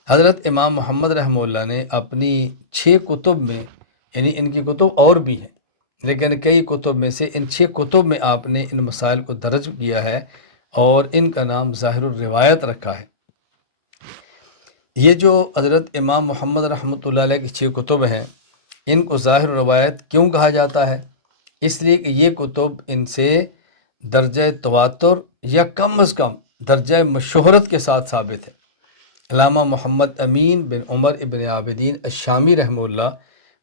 حضرت امام محمد رحمہ اللہ نے اپنی 6 کتب میں، یعنی ان کی کتب اور بھی ہیں لیکن کئی کتب میں سے ان 6 کتب میں آپ نے ان مسائل کو درج کیا ہے اور ان کا نام ظاہر الروایت رکھا ہے۔ یہ جو حضرت امام محمد رحمۃ اللہ علیہ کی 6 کتب ہیں، ان کو ظاہر الروایت کیوں کہا جاتا ہے؟ اس لیے کہ یہ کتب ان سے درجہ تواتر یا کم از کم درجہ مشہورت کے ساتھ ثابت ہے۔ علامہ محمد امین بن عمر ابن عابدین الشامی رحمہ اللہ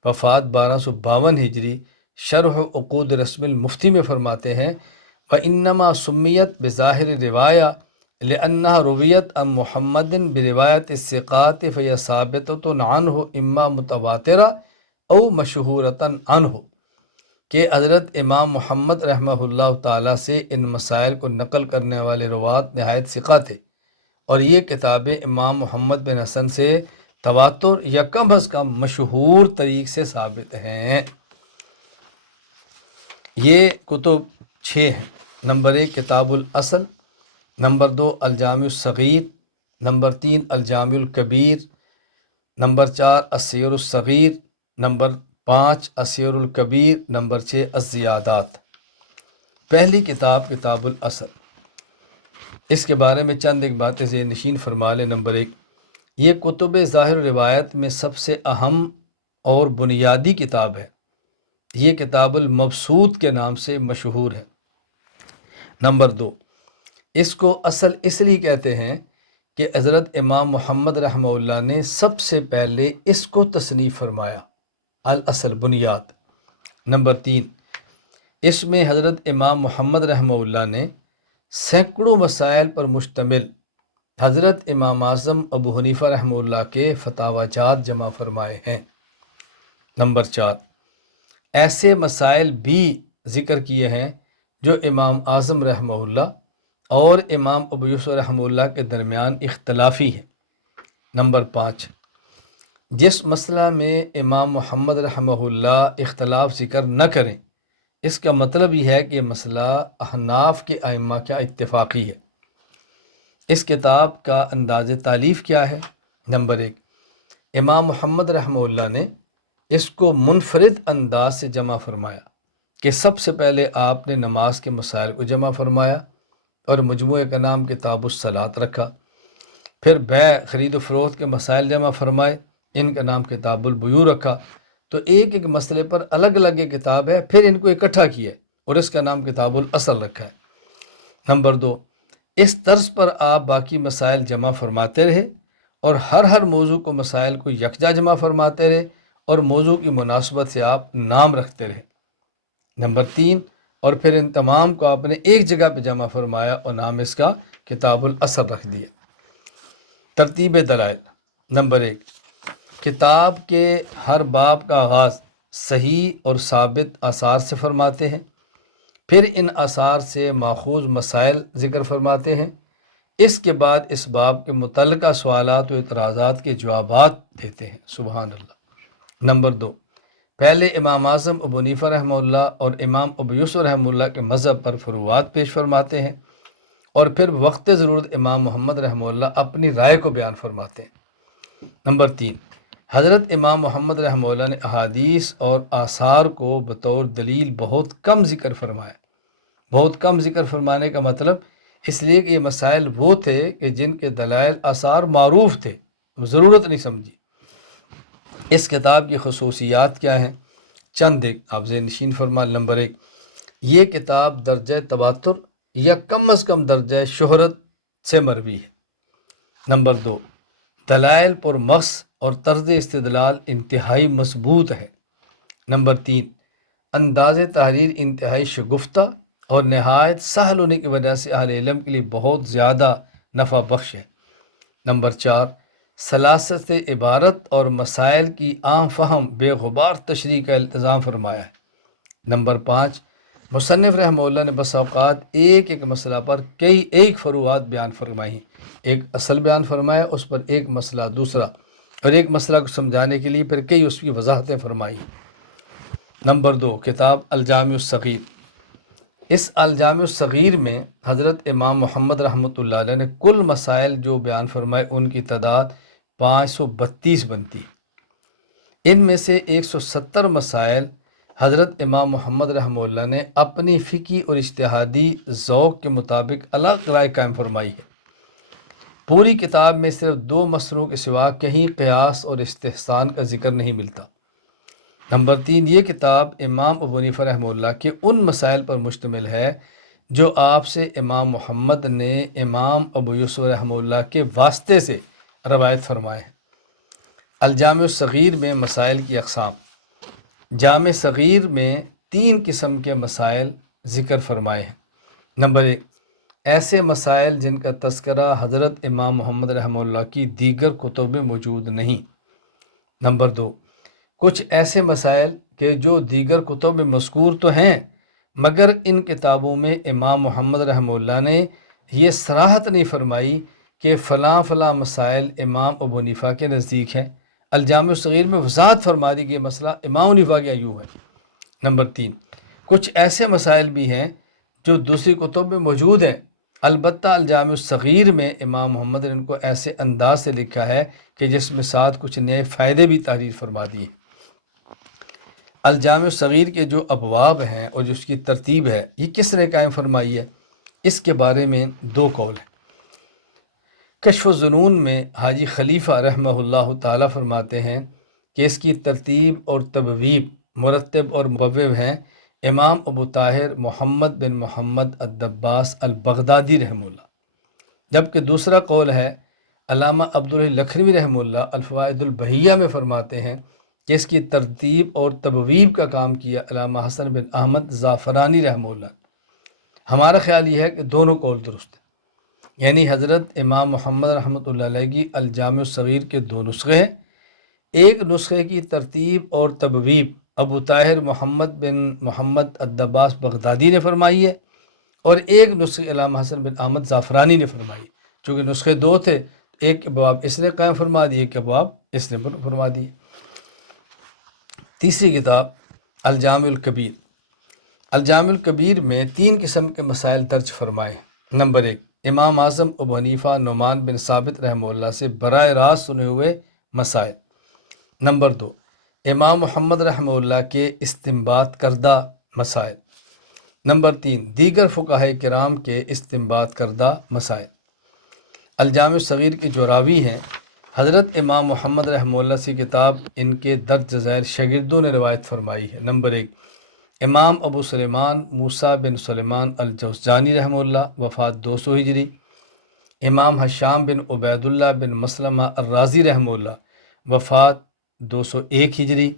وفات 1252 ہجری شرح عقود رسم المفتی میں فرماتے ہیں وَإِنَّمَا سُمِّيَتْ بِظَاهِرِ الرِّوَایَةِ لِأَنَّهَا رُوِیَتْ عن محمد برواية الثقات فهي ثابتة عنه اما متواترة او مشہورة عنه، کہ حضرت امام محمد رحمہ اللہ تعالیٰ سے ان مسائل کو نقل کرنے والے روات نہایت ثقہ تھے، اور یہ کتابیں امام محمد بن حسن سے تواتر یا کم از کم مشہور طریق سے ثابت ہیں۔ یہ کتب 6 ہیں۔ نمبر 1 کتاب الاصل، نمبر 2 الجامع الصغیر، نمبر 3 الجامع الکبیر، نمبر 4 السیر الصغیر، نمبر 5 السیر الکبیر، نمبر 6 الزیادات۔ پہلی کتاب کتاب الاصل، اس کے بارے میں چند ایک باتیں ذہن نشین فرما لیں۔ نمبر 1، یہ کتب ظاہر روایت میں سب سے اہم اور بنیادی کتاب ہے، یہ کتاب المبسوط کے نام سے مشہور ہے۔ نمبر 2، اس کو اصل اس لیے کہتے ہیں کہ حضرت امام محمد رحمہ اللہ نے سب سے پہلے اس کو تصنیف فرمایا، الاصل بنیاد۔ نمبر 3، اس میں حضرت امام محمد رحمہ اللہ نے سینکڑوں مسائل پر مشتمل حضرت امام اعظم ابو حنیفہ رحمہ اللہ کے فتاوی جات جمع فرمائے ہیں۔ نمبر 4، ایسے مسائل بھی ذکر کیے ہیں جو امام اعظم رحمہ اللہ اور امام ابو یوسف رحمہ اللہ کے درمیان اختلافی ہیں۔ نمبر 5، جس مسئلہ میں امام محمد رحمہ اللہ اختلاف ذکر نہ کریں، اس کا مطلب یہ ہے کہ یہ مسئلہ احناف کے ائمہ کا اتفاقی ہے۔ اس کتاب کا انداز تالیف کیا ہے؟ نمبر 1، امام محمد رحمہ اللہ نے اس کو منفرد انداز سے جمع فرمایا، کہ سب سے پہلے آپ نے نماز کے مسائل کو جمع فرمایا اور مجموعے کا نام کتاب الصلاۃ رکھا، پھر بیع خرید و فروخت کے مسائل جمع فرمائے، ان کا نام کتاب البیوع رکھا۔ تو ایک ایک مسئلے پر الگ الگ ایک کتاب ہے، پھر ان کو اکٹھا کیا ہے اور اس کا نام کتاب الاصل رکھا ہے۔ نمبر 2، اس طرز پر آپ باقی مسائل جمع فرماتے رہے اور ہر موضوع کو مسائل کو یکجا جمع فرماتے رہے اور موضوع کی مناسبت سے آپ نام رکھتے رہے۔ نمبر 3، اور پھر ان تمام کو آپ نے ایک جگہ پہ جمع فرمایا اور نام اس کا کتاب الاصل رکھ دیا۔ ترتیب دلائل: نمبر 1، کتاب کے ہر باب کا آغاز صحیح اور ثابت آثار سے فرماتے ہیں، پھر ان آثار سے ماخوذ مسائل ذکر فرماتے ہیں، اس کے بعد اس باب کے متعلقہ سوالات و اعتراضات کے جوابات دیتے ہیں۔ سبحان اللہ۔ نمبر 2، پہلے امام اعظم ابو حنیفہ رحمہ اللہ اور امام ابو یوسف رحمہ اللہ کے مذہب پر فروعات پیش فرماتے ہیں، اور پھر وقت ضرورت امام محمد رحمہ اللہ اپنی رائے کو بیان فرماتے ہیں۔ نمبر 3، حضرت امام محمد رحمہ اللہ نے احادیث اور آثار کو بطور دلیل بہت کم ذکر فرمایا۔ بہت کم ذکر فرمانے کا مطلب اس لیے کہ یہ مسائل وہ تھے کہ جن کے دلائل آثار معروف تھے، ضرورت نہیں سمجھی۔ اس کتاب کی خصوصیات کیا ہیں؟ چند ایک آپ ذہن نشین فرما۔ نمبر 1، یہ کتاب درجہ تواتر یا کم از کم درجہ شہرت سے مروی ہے۔ نمبر 2، دلائل پر مغز اور طرز استدلال انتہائی مضبوط ہے۔ نمبر 3، انداز تحریر انتہائی شگفتہ اور نہایت سہل ہونے کی وجہ سے اہل علم کے لیے بہت زیادہ نفع بخش ہے۔ نمبر 4، سلاست عبارت اور مسائل کی عام فہم بے غبار تشریح کا التزام فرمایا ہے۔ نمبر 5، مصنف رحمہ اللہ نے بس اوقات ایک ایک مسئلہ پر کئی ایک فروعات بیان فرمائی، ایک اصل بیان فرمایا، اس پر ایک مسئلہ دوسرا، اور ایک مسئلہ کو سمجھانے کے لیے پھر کئی اس کی وضاحتیں فرمائی۔ نمبر 2، کتاب الجامع الصغیر۔ اس الجامع الصغیر میں حضرت امام محمد رحمۃ اللہ علیہ نے کل مسائل جو بیان فرمائے ان کی تعداد 532 بنتی۔ ان میں سے 170 مسائل حضرت امام محمد رحمہ اللہ نے اپنی فقہی اور اجتہادی ذوق کے مطابق الگ رائے قائم فرمائی ہے۔ پوری کتاب میں صرف 2 مسئلوں کے سوا کہیں قیاس اور استحسان کا ذکر نہیں ملتا۔ نمبر 3، یہ کتاب امام ابو حنیفہ رحمہ اللہ کے ان مسائل پر مشتمل ہے جو آپ سے امام محمد نے امام ابو یوسف رحمہ اللہ کے واسطے سے روایت فرمائے ہیں۔ الجامع الصغیر میں مسائل کی اقسام: جامع صغیر میں 3 قسم کے مسائل ذکر فرمائے ہیں۔ نمبر 1، ایسے مسائل جن کا تذکرہ حضرت امام محمد رحمہ اللہ کی دیگر کتب میں موجود نہیں۔ نمبر 2، کچھ ایسے مسائل کہ جو دیگر کتب میں مذکور تو ہیں مگر ان کتابوں میں امام محمد رحمہ اللہ نے یہ صراحت نہیں فرمائی کہ فلاں فلاں مسائل امام ابو حنیفہ کے نزدیک ہیں۔ الجامع الصغیر میں وضاحت فرما دی کہ یہ مسئلہ امام حنیفہ کے یوں ہے۔ نمبر 3، کچھ ایسے مسائل بھی ہیں جو دوسری کتب میں موجود ہیں، البتہ الجامع الصغیر میں امام محمد نے ان کو ایسے انداز سے لکھا ہے کہ جس میں ساتھ کچھ نئے فائدے بھی تحریر فرما دیے۔ الجامع الصغیر کے جو ابواب ہیں اور جو اس کی ترتیب ہے یہ کس نے قائم فرمائی ہے؟ اس کے بارے میں 2 قول ہیں۔ کشف الظنون میں حاجی خلیفہ رحمہ اللہ تعالی فرماتے ہیں کہ اس کی ترتیب اور تبویب مرتب اور مبوب ہیں امام ابو طاہر محمد بن محمد الدباس البغدادی رحمہ اللہ، جبکہ دوسرا قول ہے علامہ عبداللہ لکھنوی رحمہ اللہ الفوائد البہیہ میں فرماتے ہیں کہ اس کی ترتیب اور تبویب کا کام کیا علامہ حسن بن احمد زعفرانی رحمہ اللہ۔ ہمارا خیال یہ ہے کہ دونوں قول درست ہیں، یعنی حضرت امام محمد رحمۃ اللہ علیہ کی الجامع الصغیر کے 2 نسخے ہیں۔ ایک نسخے کی ترتیب اور تبویب ابو طاہر محمد بن محمد الدباس بغدادی نے فرمائی ہے، اور ایک نسخے علامہ حسن بن احمد زعفرانی نے فرمائی۔ چونکہ نسخے 2 تھے، ایک ابواب اس نے قائم فرما دیے، ایک ابواب اس نے فرما دیے۔ تیسری کتاب الجامع الکبیر۔ الجامع الکبیر میں 3 قسم کے مسائل درج فرمائے ہیں۔ نمبر 1، امام اعظم ابو حنیفہ نعمان بن ثابت رحمہ اللہ سے براہ راست سنے ہوئے مسائل۔ نمبر 2، امام محمد رحمہ اللہ کے استنباط کردہ مسائل۔ نمبر 3، دیگر فقہائے کرام کے استنباط کردہ مسائل۔ الجامع الصغیر کے جو راوی ہیں حضرت امام محمد رحمہ اللہ سے کتاب، ان کے درج ذیل شاگردوں نے روایت فرمائی ہے۔ نمبر 1، امام ابو سلیمان موسیٰ بن سلیمان الجوزجانی رحمہ اللہ، وفات 200 ہجری۔ امام حشام بن عبید اللہ بن مسلمہ الرازی رحمہ اللہ، وفات 201 ہجری۔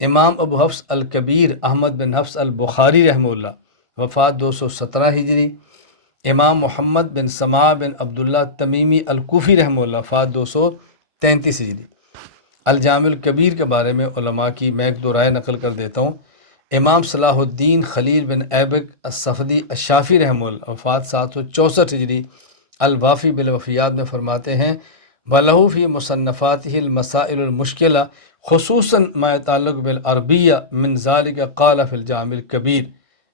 امام ابو حفص الکبیر احمد بن حفص البخاری رحمہ اللہ، وفات 217 ہجری۔ امام محمد بن سماع بن عبداللہ تمیمی الکوفی رحمہ اللہ، وفات 233 ہجری۔ الجامع الکبیر کے بارے میں علماء کی میں ایک دو رائے نقل کر دیتا ہوں۔ امام صلاح الدین خلیل بن ایبک الصفدی الشافی رحمہ اللہ، وفات 764 ہجری، الوافی بالوفیات میں فرماتے ہیں وَلَهُ فِي مُصَنَّفَاتِهِ الْمَسَائِلُ الْمُشْكِلَةُ خصوصاً ما يتعلق بالعربیہ من ذلك قال فی الجامع الکبیر۔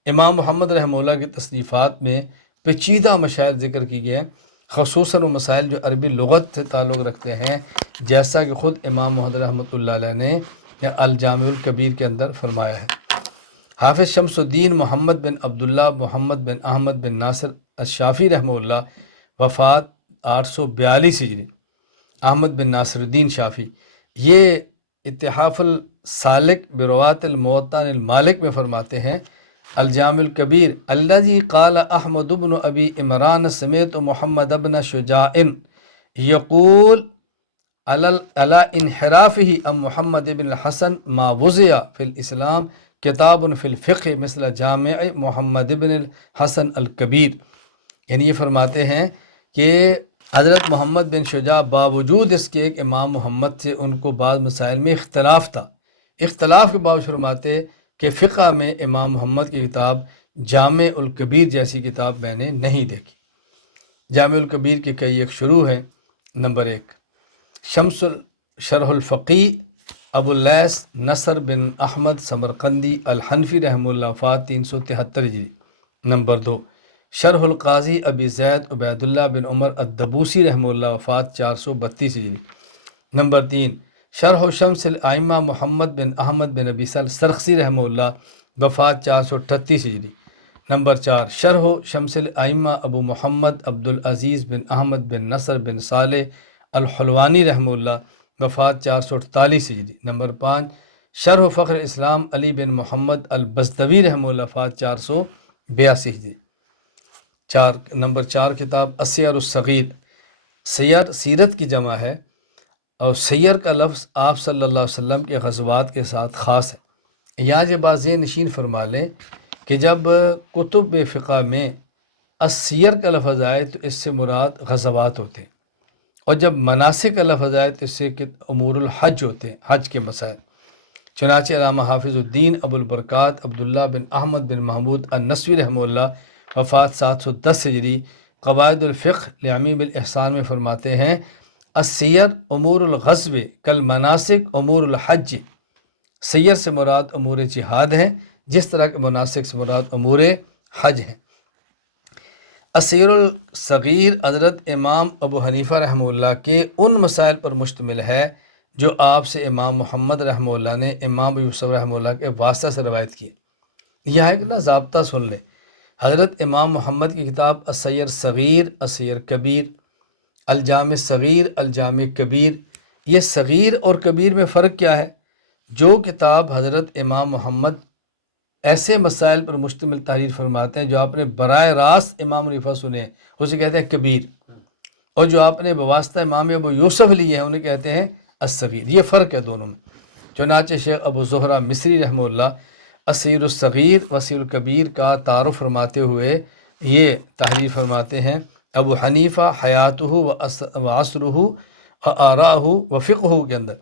امام محمد رحمہ اللہ کی تصنیفات میں پیچیدہ مسائل ذکر کی گئے ہیں، خصوصاً وہ مسائل جو عربی لغت سے تعلق رکھتے ہیں، جیسا کہ خود امام محمد رحمۃ اللہ علیہ نے الجامع الکبیر کے اندر فرمایا ہے۔ حافظ شمس الدین محمد بن عبداللہ محمد بن احمد بن ناصر الشافی رحمہ اللہ، وفات 842 ہجری۔ احمد بن ناصر الدین شافی، یہ اتحاف السالک بروات الموطا المالک میں فرماتے ہیں الجامع الکبیر الذي قال احمد بن ابی عمران سمعت محمد بن شجاع يقول على انحرافه ام محمد بن الحسن ما وضع في الاسلام کتاب فی الفقہ مثل جامع محمد بن الحسن الکبیر۔ یعنی یہ فرماتے ہیں کہ حضرت محمد بن شجاع باوجود اس کے ایک امام محمد سے ان کو بعض مسائل میں اختلاف تھا، اختلاف کے باوجود فرماتے کہ فقہ میں امام محمد کی کتاب جامع الکبیر جیسی کتاب میں نے نہیں دیکھی۔ جامع الکبیر کے کئی ایک شروع ہیں۔ نمبر 1، شمس شرح الفقی ابو اللیث نصر بن احمد سمرقندی الحنفی رحمہ اللہ، وفات 373 ہجری۔ نمبر 2، شرح القاضی ابی زید عبید اللہ بن عمر الدبوسی رحمہ اللہ، وفات 432 ہجری۔ نمبر 3، شرح شمس الائمہ محمد بن احمد بن ابی سرخسی رحمہ اللہ، وفات 438 ہجری۔ نمبر 4، شرح شمس الائمہ ابو محمد عبدالعزیز بن احمد بن نصر بن صالح الحلوانی رحمہ اللہ، وفات 448 ہجری۔ نمبر 5، شرح فخر اسلام علی بن محمد البزدوی رحمہ اللہ، وفات 482 ہجری۔ نمبر 4 کتاب السیر الصغیر، سیر سیرت کی جمع ہے، اور سیر کا لفظ آپ صلی اللہ علیہ وسلم کے غزوات کے ساتھ خاص ہے۔ یہاں یہ بات ذہن نشین فرما لیں کہ جب کتب فقہ میں السیر کا لفظ آئے تو اس سے مراد غزوات ہوتے ہیں، اور جب مناسک کا لفظ آئے تو اس سے امور الحج ہوتے ہیں، حج کے مسائل۔ چنانچہ علامہ حافظ الدین ابو البرکات عبداللہ بن احمد بن محمود النسوی رحمہ اللہ، وفات 710 ہجری، قواعد الفقہ لعمیم الاحسان میں فرماتے ہیں السیر امور الغزو کالمناسک امور الحج۔ سیر سے مراد امور جہاد ہیں، جس طرح کے مناسک سے مراد امور حج ہیں۔ السیر الصغیر حضرت امام ابو حنیفہ رحمہ اللہ کے ان مسائل پر مشتمل ہے جو آپ سے امام محمد رحمہ اللہ نے امام ابو یوسف رحمہ اللہ کے واسطہ سے روایت کی۔ یہاں ایک ضابطہ سن لیں، حضرت امام محمد کی کتاب السیر صغیر، السیر کبیر، الجامع صغیر، الجامع کبیر، یہ صغیر اور کبیر میں فرق کیا ہے؟ جو کتاب حضرت امام محمد ایسے مسائل پر مشتمل تحریر فرماتے ہیں جو آپ نے براہ راست امام حنیفہ سنے ہیں، اسے کہتے ہیں کبیر، اور جو آپ نے بواسطہ امام ابو یوسف لیے ہیں انہیں کہتے ہیں الصغیر۔ یہ فرق ہے دونوں میں۔ چنانچہ شیخ ابو زہرہ مصری رحمہ اللہ السیر الصغیر وسیر الکبیر کا تعارف فرماتے ہوئے یہ تحریر فرماتے ہیں ابو حنیفہ حیاتہ و عصرہ و آراہ و فقہ کے اندر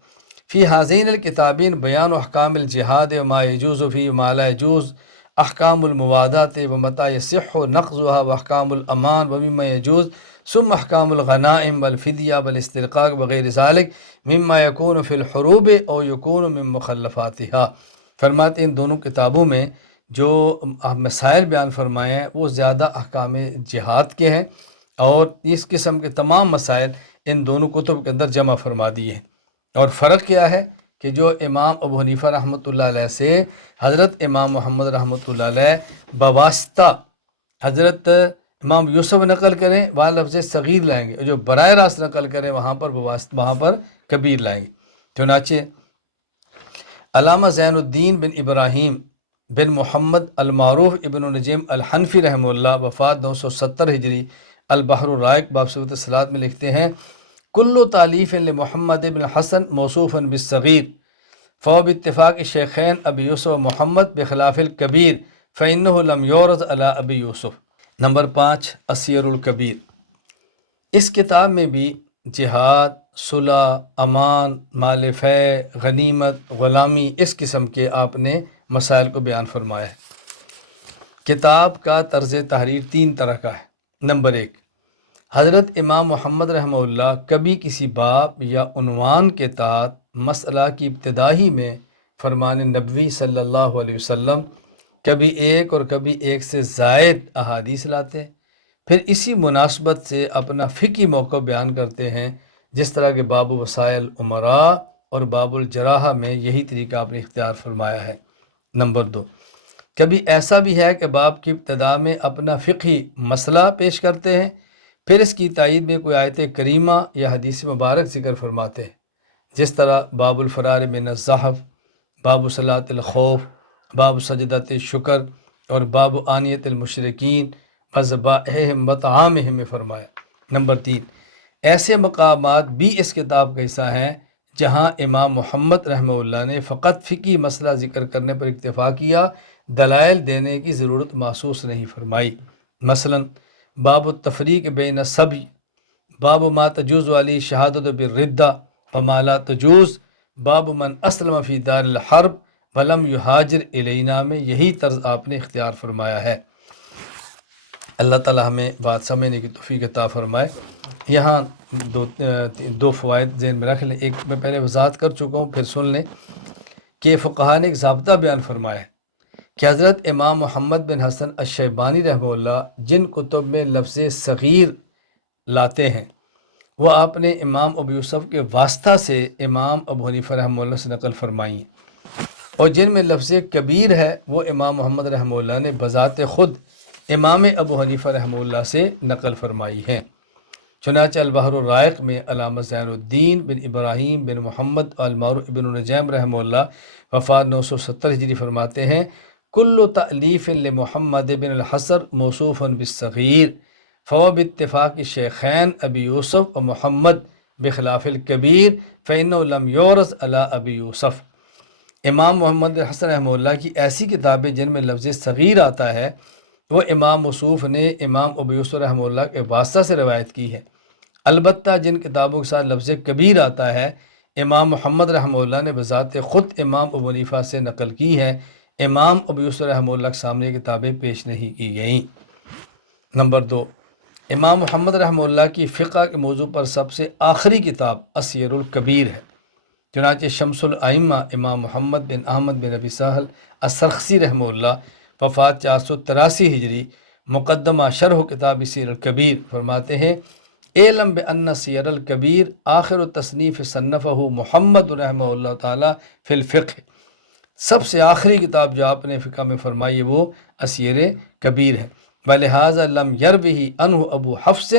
فی حاذین الکتابین بیان احکام الجہاد و ما یجوز فی ما لا یجوز، احکام الموادات و متى یصح نقضها و احکام الامان و مما یجوز، ثم احکام الغنائم والفدیہ والاسترقاق وغیر ذلک مما یکون فی الحروب او یکون من مخلفاتها۔ فرماتے ہیں ان دونوں کتابوں میں جو مسائل بیان فرمائے ہیں وہ زیادہ احکام جہاد کے ہیں، اور اس قسم کے تمام مسائل ان دونوں کتب کے اندر جمع فرما دیے ہیں۔ اور فرق کیا ہے کہ جو امام ابو حنیفہ رحمۃ اللہ علیہ سے حضرت امام محمد رحمۃ اللہ علیہ بواسطہ حضرت امام یوسف نقل کریں وہاں لفظ صغیر لائیں گے، جو براہ راست نقل کریں وہاں پر کبیر لائیں گے۔ چنانچہ علامہ زین الدین بن ابراہیم بن محمد المعروف ابن نجیم الحنفی رحمہ اللہ وفات 970 ہجری البحر الرائق باب صفت الصلاۃ میں لکھتے ہیں کل تعلیف لمحمد بن حسن موصوفا بالصغیر فهو باتفاق الشیخین ابی یوسف و محمد بخلاف الکبیر فإنه لم یورز علی ابی یوسف۔ نمبر 5 السیر الکبیر، اس کتاب میں بھی جہاد، صلح، امان، مال فے، غنیمت، غلامی، اس قسم کے آپ نے مسائل کو بیان فرمایا ہے۔ کتاب کا طرز تحریر 3 طرح کا ہے۔ نمبر 1، حضرت امام محمد رحمہ اللہ کبھی کسی باب یا عنوان کے تحت مسئلہ کی ابتدائی میں فرمان نبوی صلی اللہ علیہ وسلم کبھی ایک اور کبھی ایک سے زائد احادیث لاتے ہیں، پھر اسی مناسبت سے اپنا فقہی موقع بیان کرتے ہیں، جس طرح کہ باب وسائل امراء اور باب الجراحہ میں یہی طریقہ آپ نے اختیار فرمایا ہے۔ نمبر 2، کبھی ایسا بھی ہے کہ باب کی ابتدا میں اپنا فقہی مسئلہ پیش کرتے ہیں، پھر اس کی تائید میں کوئی آیت کریمہ یا حدیث مبارک ذکر فرماتے ہیں، جس طرح باب الفرار من الزحف، باب صلاۃ الخوف، باب سجدۃ الشکر اور باب آنیت المشرکین وذبائحہم وطعامہم میں فرمایا۔ نمبر 3، ایسے مقامات بھی اس کتاب کا حصہ ہیں جہاں امام محمد رحمہ اللہ نے فقط فقہی مسئلہ ذکر کرنے پر اکتفا کیا، دلائل دینے کی ضرورت محسوس نہیں فرمائی۔ مثلا باب التفریق بین الصبی، باب ما تجوز علی شہادت بالردہ وما لا تجوز، باب من اسلم فی دار الحرب ولم یہاجر الینا میں یہی طرز آپ نے اختیار فرمایا ہے۔ اللہ تعالی ہمیں بات سمجھنے کی توفیق عطا فرمائے۔ یہاں دو فوائد ذہن میں رکھ لیں، ایک میں پہلے وضاحت کر چکا ہوں، پھر سن لیں کہ فقہا نے ایک ضابطہ بیان فرمایا ہے کہ حضرت امام محمد بن حسن الشیبانی رحمہ اللہ جن کتب میں لفظ صغیر لاتے ہیں وہ آپ نے امام ابو یوسف کے واسطہ سے امام ابو حنیفہ رحمہ اللہ سے نقل فرمائی ہیں، اور جن میں لفظ کبیر ہے وہ امام محمد رحمہ اللہ نے بذات خود امام ابو حنیفہ رحمہ اللہ سے نقل فرمائی ہیں۔ چنانچہ البحر الرائق میں علامہ زین الدین بن ابراہیم بن محمد المعروف ابن نجیم رحمہ اللہ وفات 970 ہجری فرماتے ہیں کل تألیف لمحمد بن الحسن موصوفا بالصغیر فهو باتفاق الشیخین ابی یوسف و محمد بخلاف الکبیر فإنه لم یورث علی ابی یوسف۔ امام محمد بن حسن رحمہ اللہ کی ایسی کتابیں جن میں لفظ صغیر آتا ہے وہ امام موصوف نے امام ابو یوسف رحمہ اللہ کے واسطہ سے روایت کی ہے، البتہ جن کتابوں کے ساتھ لفظ کبیر آتا ہے امام محمد رحمہ اللہ نے بذات خود امام ابو حنیفہ سے نقل کی ہے، امام ابو یوسف رحمہ اللہ کے سامنے کتابیں پیش نہیں کی گئیں۔ نمبر 2، امام محمد رحمہ اللہ کی فقہ کے موضوع پر سب سے آخری کتاب السیر الکبیر ہے۔ چنانچہ شمس الائمہ امام محمد بن احمد بن ابی سہل السرخسی رحمہ اللہ وفات 483 ہجری مقدمہ شرح کتاب السیر الکبیر فرماتے ہیں اعلم بان سیر الکبیر آخر تصنیف صنفہ محمد رحمہ اللہ تعالی فی الفقہ، سب سے آخری کتاب جو آپ نے فقہ میں فرمائی ہے وہ السیر کبیر ہے، ولہذا لم یروہ عنہ ابو حفص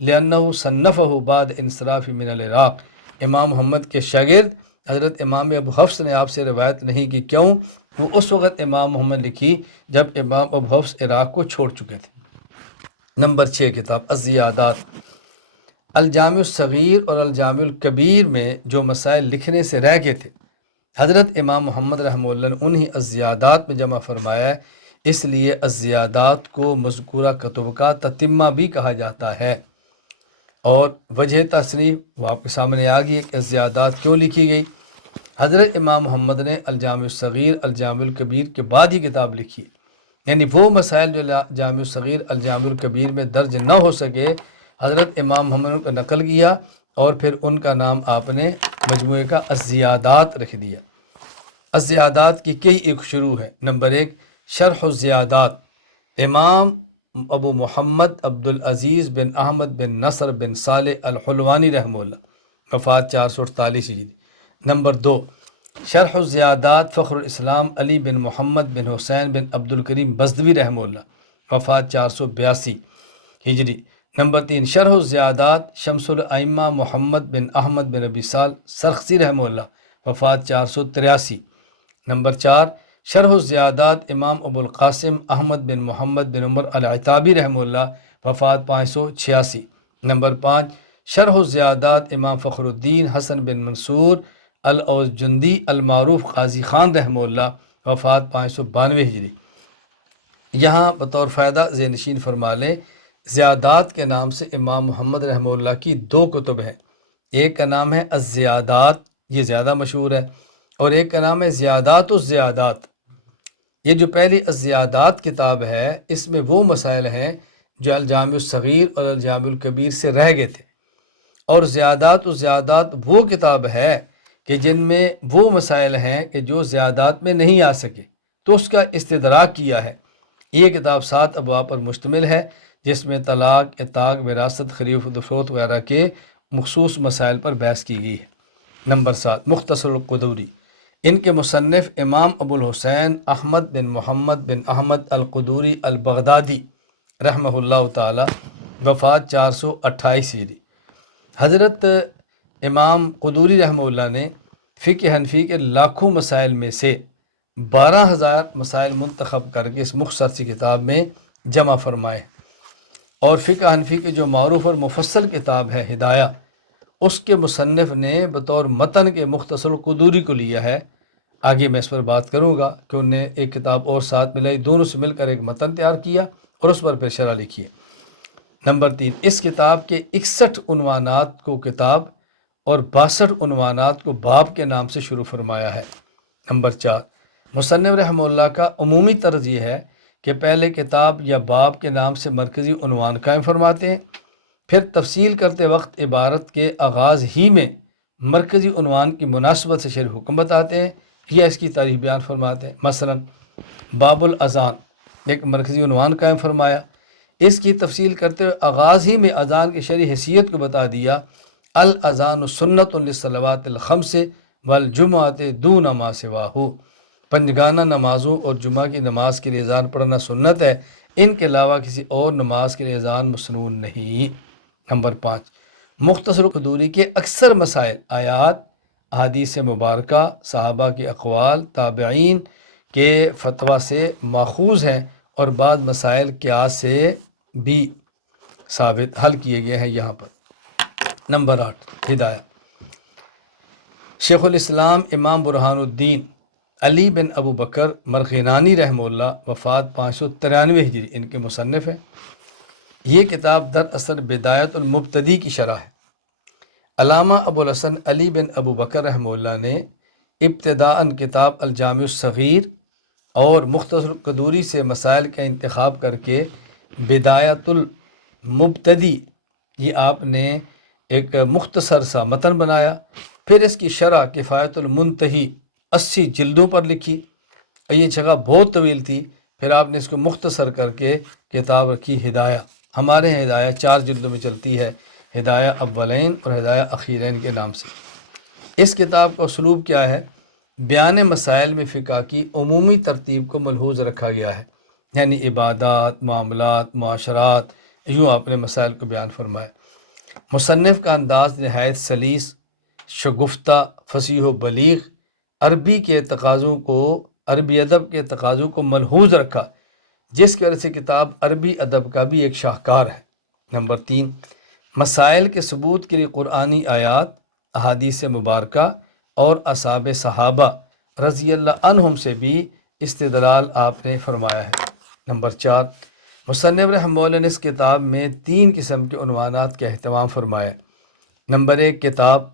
لانہ صنفہ بعد انصراف من العراق، امام محمد کے شاگرد حضرت امام ابو حفص نے آپ سے روایت نہیں کی، کیوں؟ وہ اس وقت امام محمد لکھی جب امام ابو حفص عراق کو چھوڑ چکے تھے۔ نمبر 6 کتاب الزیادات، الجامع الصغیر اور الجامع الکبیر میں جو مسائل لکھنے سے رہ گئے تھے حضرت امام محمد رحمہ اللہ نے انہی الزیادات میں جمع فرمایا ہے، اس لیے الزیادات کو مذکورہ کتب کا تتمہ بھی کہا جاتا ہے، اور وجہ تصنیف وہ آپ کے سامنے آ گئی ہے کہ الزیادات کیوں لکھی گئی۔ حضرت امام محمد نے الجامع الصغیر الجامع الکبیر کے بعد ہی کتاب لکھی، یعنی وہ مسائل جو جامع الصغیر الجامع الکبیر میں درج نہ ہو سکے حضرت امام محمد نے ان کو نقل کیا اور پھر ان کا نام آپ نے مجموعے کا الزیادات رکھ دیا۔ الزیادات کی کئی ایک شروع ہے۔ نمبر 1 شرح الزیادات، امام ابو محمد عبدالعزیز بن احمد بن نصر بن صالح الحلوانی رحمہ اللہ وفات 448 ہجری۔ نمبر 2 شرح الزیادات فخر الاسلام علی بن محمد بن حسین بن عبد الکریم بزدوی رحمہ اللہ، وفات 482 ہجری۔ نمبر 3 شرح الزیادات شمس الائمہ محمد بن احمد بن ابی سال سرخسی رحمہ اللہ، وفات 483۔ نمبر 4 شرح الزیادات امام ابو القاسم احمد بن محمد بن عمر العتابی رحمہ اللہ، وفات 586۔ نمبر 5 شرح الزیادات امام فخر الدین حسن بن منصور الاوجندی المعروف قاضی خان رحمہ اللہ، وفات 592 ہجری۔ یہاں بطور فائدہ ذہن نشین فرما لیں، زیادات کے نام سے امام محمد رحمہ اللہ کی 2 کتب ہیں۔ ایک کا نام ہے الزیادات، یہ زیادہ مشہور ہے، اور ایک کا نام ہے زیادات الزیادات۔ یہ جو پہلی الزیادات کتاب ہے، اس میں وہ مسائل ہیں جو الجامع الصغیر اور الجامع الکبیر سے رہ گئے تھے، اور زیادات الزیادات وہ کتاب ہے کہ جن میں وہ مسائل ہیں کہ جو زیادات میں نہیں آ سکے، تو اس کا استدراک کیا ہے۔ یہ کتاب 7 ابواب پر مشتمل ہے، جس میں طلاق، عتاق، وراثت، خلیف فروخت وغیرہ کے مخصوص مسائل پر بحث کی گئی ہے۔ نمبر 7 مختصر القدوری، ان کے مصنف امام ابو الحسین احمد بن محمد بن احمد القدوری البغدادی رحمہ اللہ تعالی، وفات 428 ہجری۔ حضرت امام قدوری رحمہ اللہ نے فقہ حنفی کے لاکھوں مسائل میں سے 12,000 مسائل منتخب کر کے اس مختصر سی کتاب میں جمع فرمائے، اور فقہ حنفی کی جو معروف اور مفصل کتاب ہے ہدایہ، اس کے مصنف نے بطور متن کے مختصر القدوری کو لیا ہے۔ آگے میں اس پر بات کروں گا کہ انہوں نے ایک کتاب اور ساتھ ملائی، دونوں سے مل کر ایک متن تیار کیا اور اس پر پھر شرح لکھی ہے۔ نمبر 3 اس کتاب کے 61 عنوانات کو کتاب اور 62 عنوانات کو باب کے نام سے شروع فرمایا ہے۔ نمبر 4 مصنف رحمہ اللہ کا عمومی طرز یہ ہے کہ پہلے کتاب یا باب کے نام سے مرکزی عنوان قائم فرماتے ہیں، پھر تفصیل کرتے وقت عبارت کے آغاز ہی میں مرکزی عنوان کی مناسبت سے شرع حکم بتاتے ہیں یا اس کی تعریف بیان فرماتے ہیں۔ مثلا باب الاذان ایک مرکزی عنوان قائم فرمایا، اس کی تفصیل کرتے ہوئے آغاز ہی میں اذان کی شرعی حیثیت کو بتا دیا، الاذان سنت للصلوات الخمس والجمعۃ دون ما سواہ، پنجگانہ نمازوں اور جمعہ کی نماز کے لیے اذان پڑھنا سنت ہے، ان کے علاوہ کسی اور نماز کے لیے اذان مسنون نہیں۔ نمبر 5 مختصر قدوری کے اکثر مسائل آیات، احادیث مبارکہ، صحابہ کے اقوال، تابعین کے فتویٰ سے ماخوذ ہیں، اور بعض مسائل قیاس سے بھی ثابت حل کیے گئے ہیں یہاں پر۔ نمبر 8 ہدایہ، شیخ الاسلام امام برہان الدین علی بن ابو بکر مرغینانی رحمہ اللہ، وفات 593 ہجری، ان کے مصنف ہیں۔ یہ کتاب دراصل بدایت المبتدی کی شرح ہے۔ علامہ ابو الحسن علی بن ابو بکر رحمہ اللہ نے ابتداءً کتاب الجامع الصغیر اور مختصر قدوری سے مسائل کا انتخاب کر کے بدایت المبتدی، یہ آپ نے ایک مختصر سا متن بنایا، پھر اس کی شرح کفایت المنتہی 80 جلدوں پر لکھی، اور یہ جگہ بہت طویل تھی، پھر آپ نے اس کو مختصر کر کے کتاب رکھی ہدایہ۔ ہمارے یہاں ہدایہ 4 جلدوں میں چلتی ہے، ہدایہ اولین اور ہدایہ اخیرین کے نام سے۔ اس کتاب کا اسلوب کیا ہے؟ بیان مسائل میں فقہ کی عمومی ترتیب کو ملحوظ رکھا گیا ہے، یعنی عبادات، معاملات، معاشرات، یوں آپ نے مسائل کو بیان فرمایا۔ مصنف کا انداز نہایت سلیس، شگفتہ، فصیح و بلیغ، عربی ادب کے تقاضوں کو ملحوظ رکھا، جس کی وجہ سے کتاب عربی ادب کا بھی ایک شاہکار ہے۔ نمبر 3 مسائل کے ثبوت کے لیے قرآنی آیات، احادیث مبارکہ اور اصحاب صحابہ رضی اللہ عنہم سے بھی استدلال آپ نے فرمایا ہے۔ نمبر 4 مصنف رحمہ اللہ نے اس کتاب میں 3 قسم کے عنوانات کا اہتمام فرمایا۔ نمبر 1 کتاب،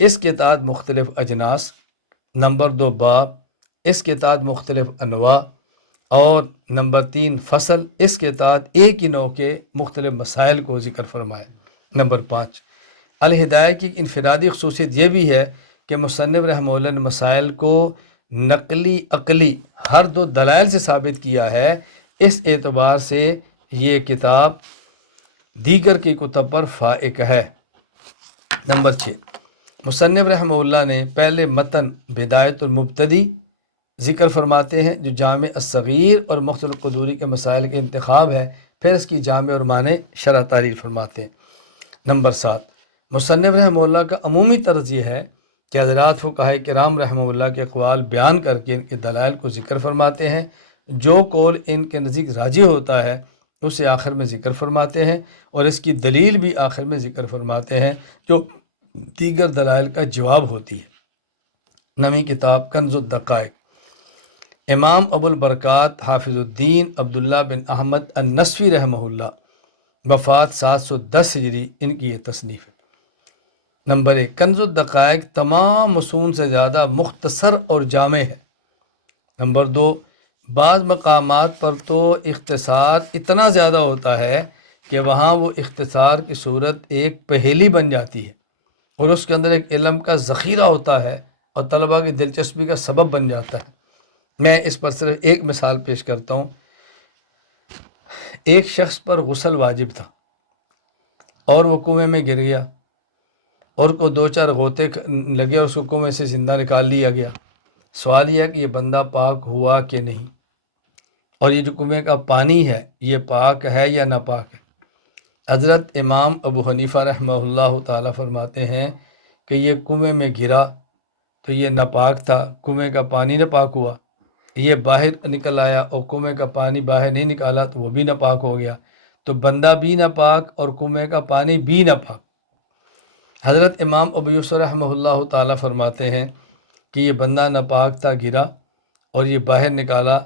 اس کے تحت مختلف اجناس۔ نمبر 2 باب، اس کے تحت مختلف انواع، اور نمبر 3 فصل، اس کے تحت ایک ہی نوع کے مختلف مسائل کو ذکر فرمایا۔ نمبر 5 الہدایہ کی انفرادی خصوصیت یہ بھی ہے کہ مصنف رحمہ اللہ نے مسائل کو نقلی عقلی ہر 2 دلائل سے ثابت کیا ہے، اس اعتبار سے یہ کتاب دیگر کی کتب پر فائق ہے۔ نمبر 6 مصنف رحمہ اللہ نے پہلے متن بدایت المبتدی ذکر فرماتے ہیں جو جامع الصغیر اور مختلف قدوری کے مسائل کے انتخاب ہے، پھر اس کی جامع اور معنی شرح تعریف فرماتے ہیں۔ نمبر 7، مصنف رحمہ اللہ کا عمومی طرز یہ ہے کہ حضرات فقہائے کرام رحمہ اللہ کے اقوال بیان کر کے ان کے دلائل کو ذکر فرماتے ہیں، جو قول ان کے نزدیک راجح ہوتا ہے اسے آخر میں ذکر فرماتے ہیں، اور اس کی دلیل بھی آخر میں ذکر فرماتے ہیں جو دیگر دلائل کا جواب ہوتی ہے۔ نویں کتاب کنز الدقائق، امام ابو البرکات حافظ الدین عبداللہ بن احمد النصفی رحمہ اللہ، وفات 710 ہجری، ان کی یہ تصنیف ہے۔ نمبر 1، کنز الدقائق تمام مصون سے زیادہ مختصر اور جامع ہے۔ نمبر 2، بعض مقامات پر تو اختصار اتنا زیادہ ہوتا ہے کہ وہاں وہ اختصار کی صورت ایک پہیلی بن جاتی ہے، اور اس کے اندر ایک علم کا ذخیرہ ہوتا ہے اور طلباء کی دلچسپی کا سبب بن جاتا ہے۔ میں اس پر صرف ایک مثال پیش کرتا ہوں۔ ایک شخص پر غسل واجب تھا اور وہ کنویں میں گر گیا، اور کو 2-4 غوطے لگے اور اس کو کنویں سے زندہ نکال لیا گیا۔ سوال یہ ہے کہ یہ بندہ پاک ہوا کہ نہیں، اور یہ جو کنویں کا پانی ہے یہ پاک ہے یا ناپاک ہے؟ حضرت امام ابو حنیفہ رحمہ اللہ تعالیٰ فرماتے ہیں کہ یہ کنویں میں گرا تو یہ ناپاک تھا، کنویں کا پانی ناپاک ہوا۔ یہ باہر نکل آیا اور کنویں کا پانی باہر نہیں نکالا تو وہ بھی ناپاک ہو گیا، تو بندہ بھی ناپاک اور کنویں کا پانی بھی ناپاک۔ حضرت امام ابو یوسف رحمہ اللہ تعالیٰ فرماتے ہیں کہ یہ بندہ ناپاک تھا، گرا اور یہ باہر نکالا،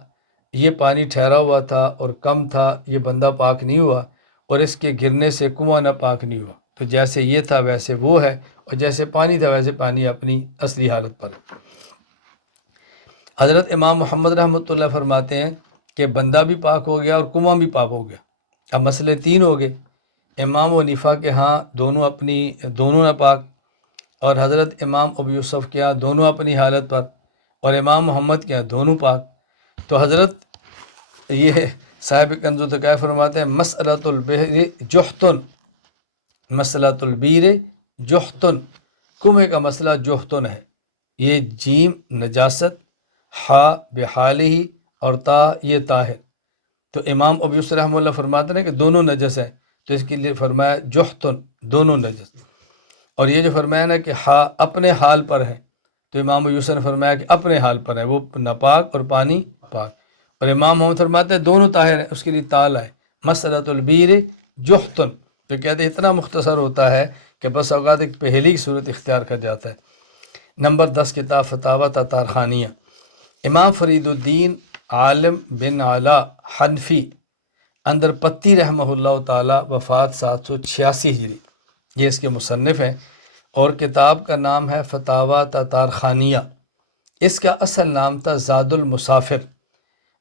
یہ پانی ٹھہرا ہوا تھا اور کم تھا، یہ بندہ پاک نہیں ہوا، اور اس کے گرنے سے کنواں ناپاک نہیں ہوا۔ تو جیسے یہ تھا ویسے وہ ہے، اور جیسے پانی تھا ویسے پانی اپنی اصلی حالت پر ہے۔ حضرت امام محمد رحمۃ اللہ فرماتے ہیں کہ بندہ بھی پاک ہو گیا اور کنواں بھی پاک ہو گیا۔ اب مسئلے 3 ہو گئے، امام حنیفہ کے ہاں دونوں ناپاک، اور حضرت امام ابو یوسف کے ہاں دونوں اپنی حالت پر، اور امام محمد کے ہاں دونوں پاک۔ تو حضرت یہ صاحب کنز الدقائق فرماتے ہیں مسئلۃ البحر جحتن، مسئلۃ البیر جحتن، کنویں کا مسئلہ جحتن ہے۔ یہ جیم نجاست، ہا بحالہ، اور تا یہ طاہر۔ تو امام ابو یوسف رحمہ اللہ فرماتے ہیں کہ دونوں نجس ہیں، تو اس کے لیے فرمایا جحتن، دونوں نجس۔ اور یہ جو فرمایا نا کہ ہا اپنے حال پر ہے، تو امام ابو یوسف نے فرمایا کہ اپنے حال پر ہے، وہ ناپاک اور پانی پاک۔ اور امام محمد فرماتے ہیں دونوں طاہر ہیں، اس کے لیے تال ہے مسئلۃ البیر جحتن۔ تو کہتے ہیں اتنا مختصر ہوتا ہے کہ بس اوقات ایک پہلی کی صورت اختیار کر جاتا ہے۔ نمبر 10 کتاب فتاوی تتار خانیہ، امام فرید الدین عالم بن علا حنفی اندر پتی رحمہ اللہ تعالی، وفات 786 ہجری، یہ اس کے مصنف ہیں، اور کتاب کا نام ہے فتاوی تتار خانیہ۔ اس کا اصل نام تھا زاد المسافر۔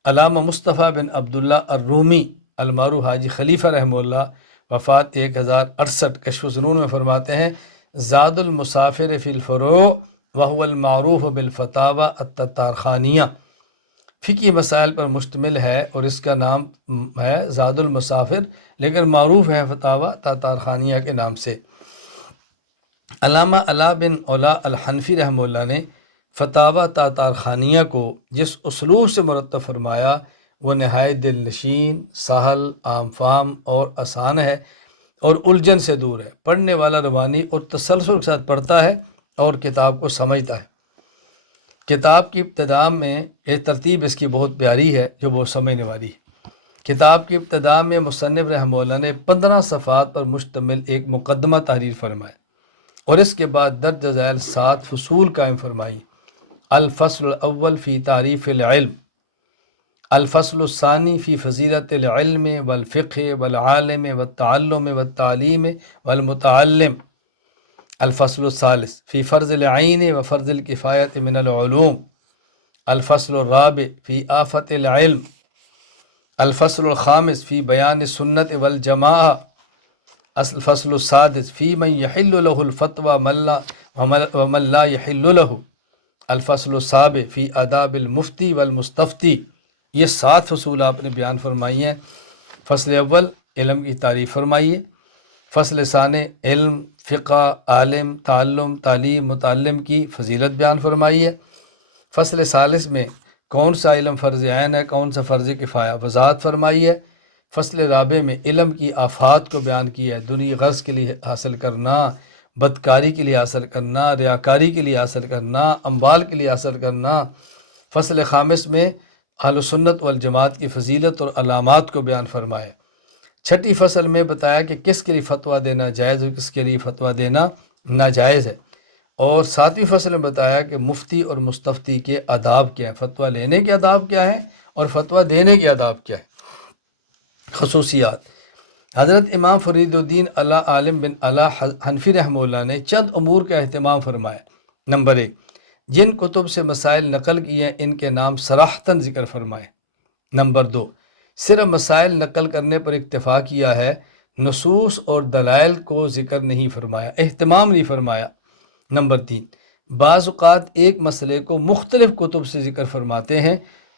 علامہ مصطفیٰ بن عبداللہ الرومی المعروف حاجی خلیفہ رحمہ اللہ، وفات 1068، کشف الظنون میں فرماتے ہیں زاد المسافر فی الفروع وهو المعروف بالفتاوی التتار خانیہ، فقہی مسائل پر مشتمل ہے، اور اس کا نام ہے زاد المسافر، لیکن معروف ہے فتاوی تتار خانیہ کے نام سے۔ علامہ علا بن علا الحنفی رحمہ اللہ نے فتاوی تتار خانیہ کو جس اسلوب سے مرتب فرمایا وہ نہایت دل نشین، سہل، عام فہم اور آسان ہے، اور الجھن سے دور ہے۔ پڑھنے والا روانی اور تسلسل کے ساتھ پڑھتا ہے اور کتاب کو سمجھتا ہے۔ کتاب کی ابتدا میں ایک ترتیب اس کی بہت پیاری ہے جو بہت سمجھنے والی ہے۔ کتاب کی ابتدا میں مصنف رحمہ اللہ نے 15 صفحات پر مشتمل ایک مقدمہ تحریر فرمایا، اور اس کے بعد درج ذیل 7 فصول قائم فرمائی۔ الفصل الاول فی تعریف العلم، الفصل الثانی فی فضیلت العلم والفقہ والعالم والتعلم والتعلیم والمتعلم، الفصل الثالث فی فرض العین وفرض الکفایت من العلوم، الفصل الرابع فی آفت العلم، الفصل الخامس فی بیان السنت والجماعہ، الفصل السادس فی من یحل له الفتوى ومن لا یحل له، الفصل السابع فی آداب المفتی والمستفتی۔ یہ 7 فصول آپ نے بیان فرمائی ہیں۔ فصل اول علم کی تعریف فرمائیے، فصل ثانی علم، فقہ، عالم، تعلم، تعلیم، متعلم کی فضیلت بیان فرمائی ہے۔ فصل ثالث میں کون سا علم فرض عین ہے، کون سا فرض کفایہ، وضاحت فرمائی ہے۔ فصل رابع میں علم کی آفات کو بیان کیا ہے، دنیا غرض کے لیے حاصل کرنا، بدکاری کے لیے حاصل کرنا، ریاکاری کے لیے حاصل کرنا، اموال کے لیے حاصل کرنا۔ فصل خامس میں اہل سنت والجماعت کی فضیلت اور علامات کو بیان فرمایا۔ چھٹی فصل میں بتایا کہ کس کے لیے فتویٰ دینا جائز اور کس کے لیے فتویٰ دینا ناجائز ہے، اور ساتویں فصل میں بتایا کہ مفتی اور مستفتی کے آداب کیا ہیں، فتویٰ لینے کے آداب کیا ہیں اور فتویٰ دینے کے آداب کیا ہیں۔ خصوصیات: حضرت امام فرید الدین علا عالم بن علا حنفی رحمہ اللہ نے چند امور کا اہتمام فرمایا۔ نمبر 1، جن کتب سے مسائل نقل کیے ہیں ان کے نام صراحتاً ذکر فرمائے۔ نمبر 2، صرف مسائل نقل کرنے پر اکتفا کیا ہے، نصوص اور دلائل کو ذکر نہیں فرمایا، اہتمام نہیں فرمایا۔ نمبر 3، بعض اوقات ایک مسئلے کو مختلف کتب سے ذکر فرماتے ہیں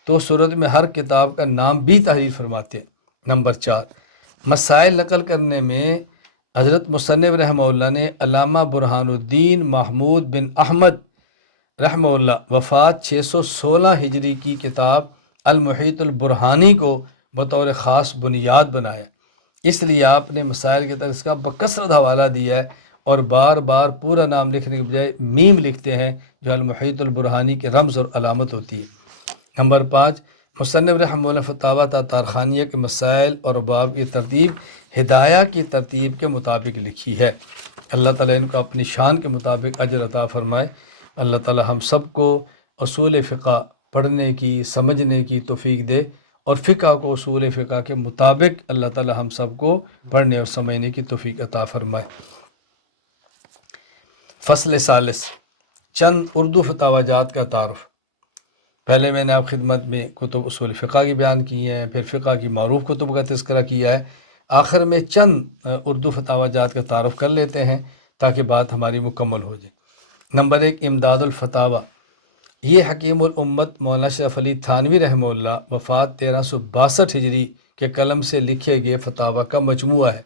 تو صورت میں ہر کتاب کا نام بھی تحریر فرماتے ہیں۔ نمبر 4، مسائل نقل کرنے میں حضرت مصنف رحمہ اللہ نے علامہ برہان الدین محمود بن احمد رحمہ اللہ وفات 616 ہجری کی کتاب المحیط البرہانی کو بطور خاص بنیاد بنایا۔ اس لیے آپ نے مسائل کے تحت اس کا بکثرت حوالہ دیا ہے اور بار بار پورا نام لکھنے کے بجائے میم لکھتے ہیں جو المحیط البرہانی کے رمز اور علامت ہوتی ہے۔ نمبر 5، مصنف رحمہ اللہ فتاویٰ تارخانیہ کے مسائل اور ابواب کی ترتیب ہدایہ کی ترتیب کے مطابق لکھی ہے۔ اللہ تعالیٰ ان کو اپنی شان کے مطابق اجر عطا فرمائے۔ اللہ تعالیٰ ہم سب کو اصول فقہ پڑھنے کی، سمجھنے کی توفیق دے، اور فقہ کو اصول فقہ کے مطابق اللہ تعالیٰ ہم سب کو پڑھنے اور سمجھنے کی توفیق عطا فرمائے۔ فصل ثالث، چند اردو فتاویٰ جات کا تعارف۔ پہلے میں نے آپ خدمت میں کتب اصول فقہ کی بیان کی ہیں، پھر فقہ کی معروف کتب کا تذکرہ کیا ہے، آخر میں چند اردو فتاویٰ جات کا تعارف کر لیتے ہیں تاکہ بات ہماری مکمل ہو جائے۔ نمبر 1، امداد الفتاویٰ۔ یہ حکیم الامت مولانا اشرف علی تھانوی رحمہ اللہ وفات 1362 ہجری کے قلم سے لکھے گئے فتاویٰ کا مجموعہ ہے۔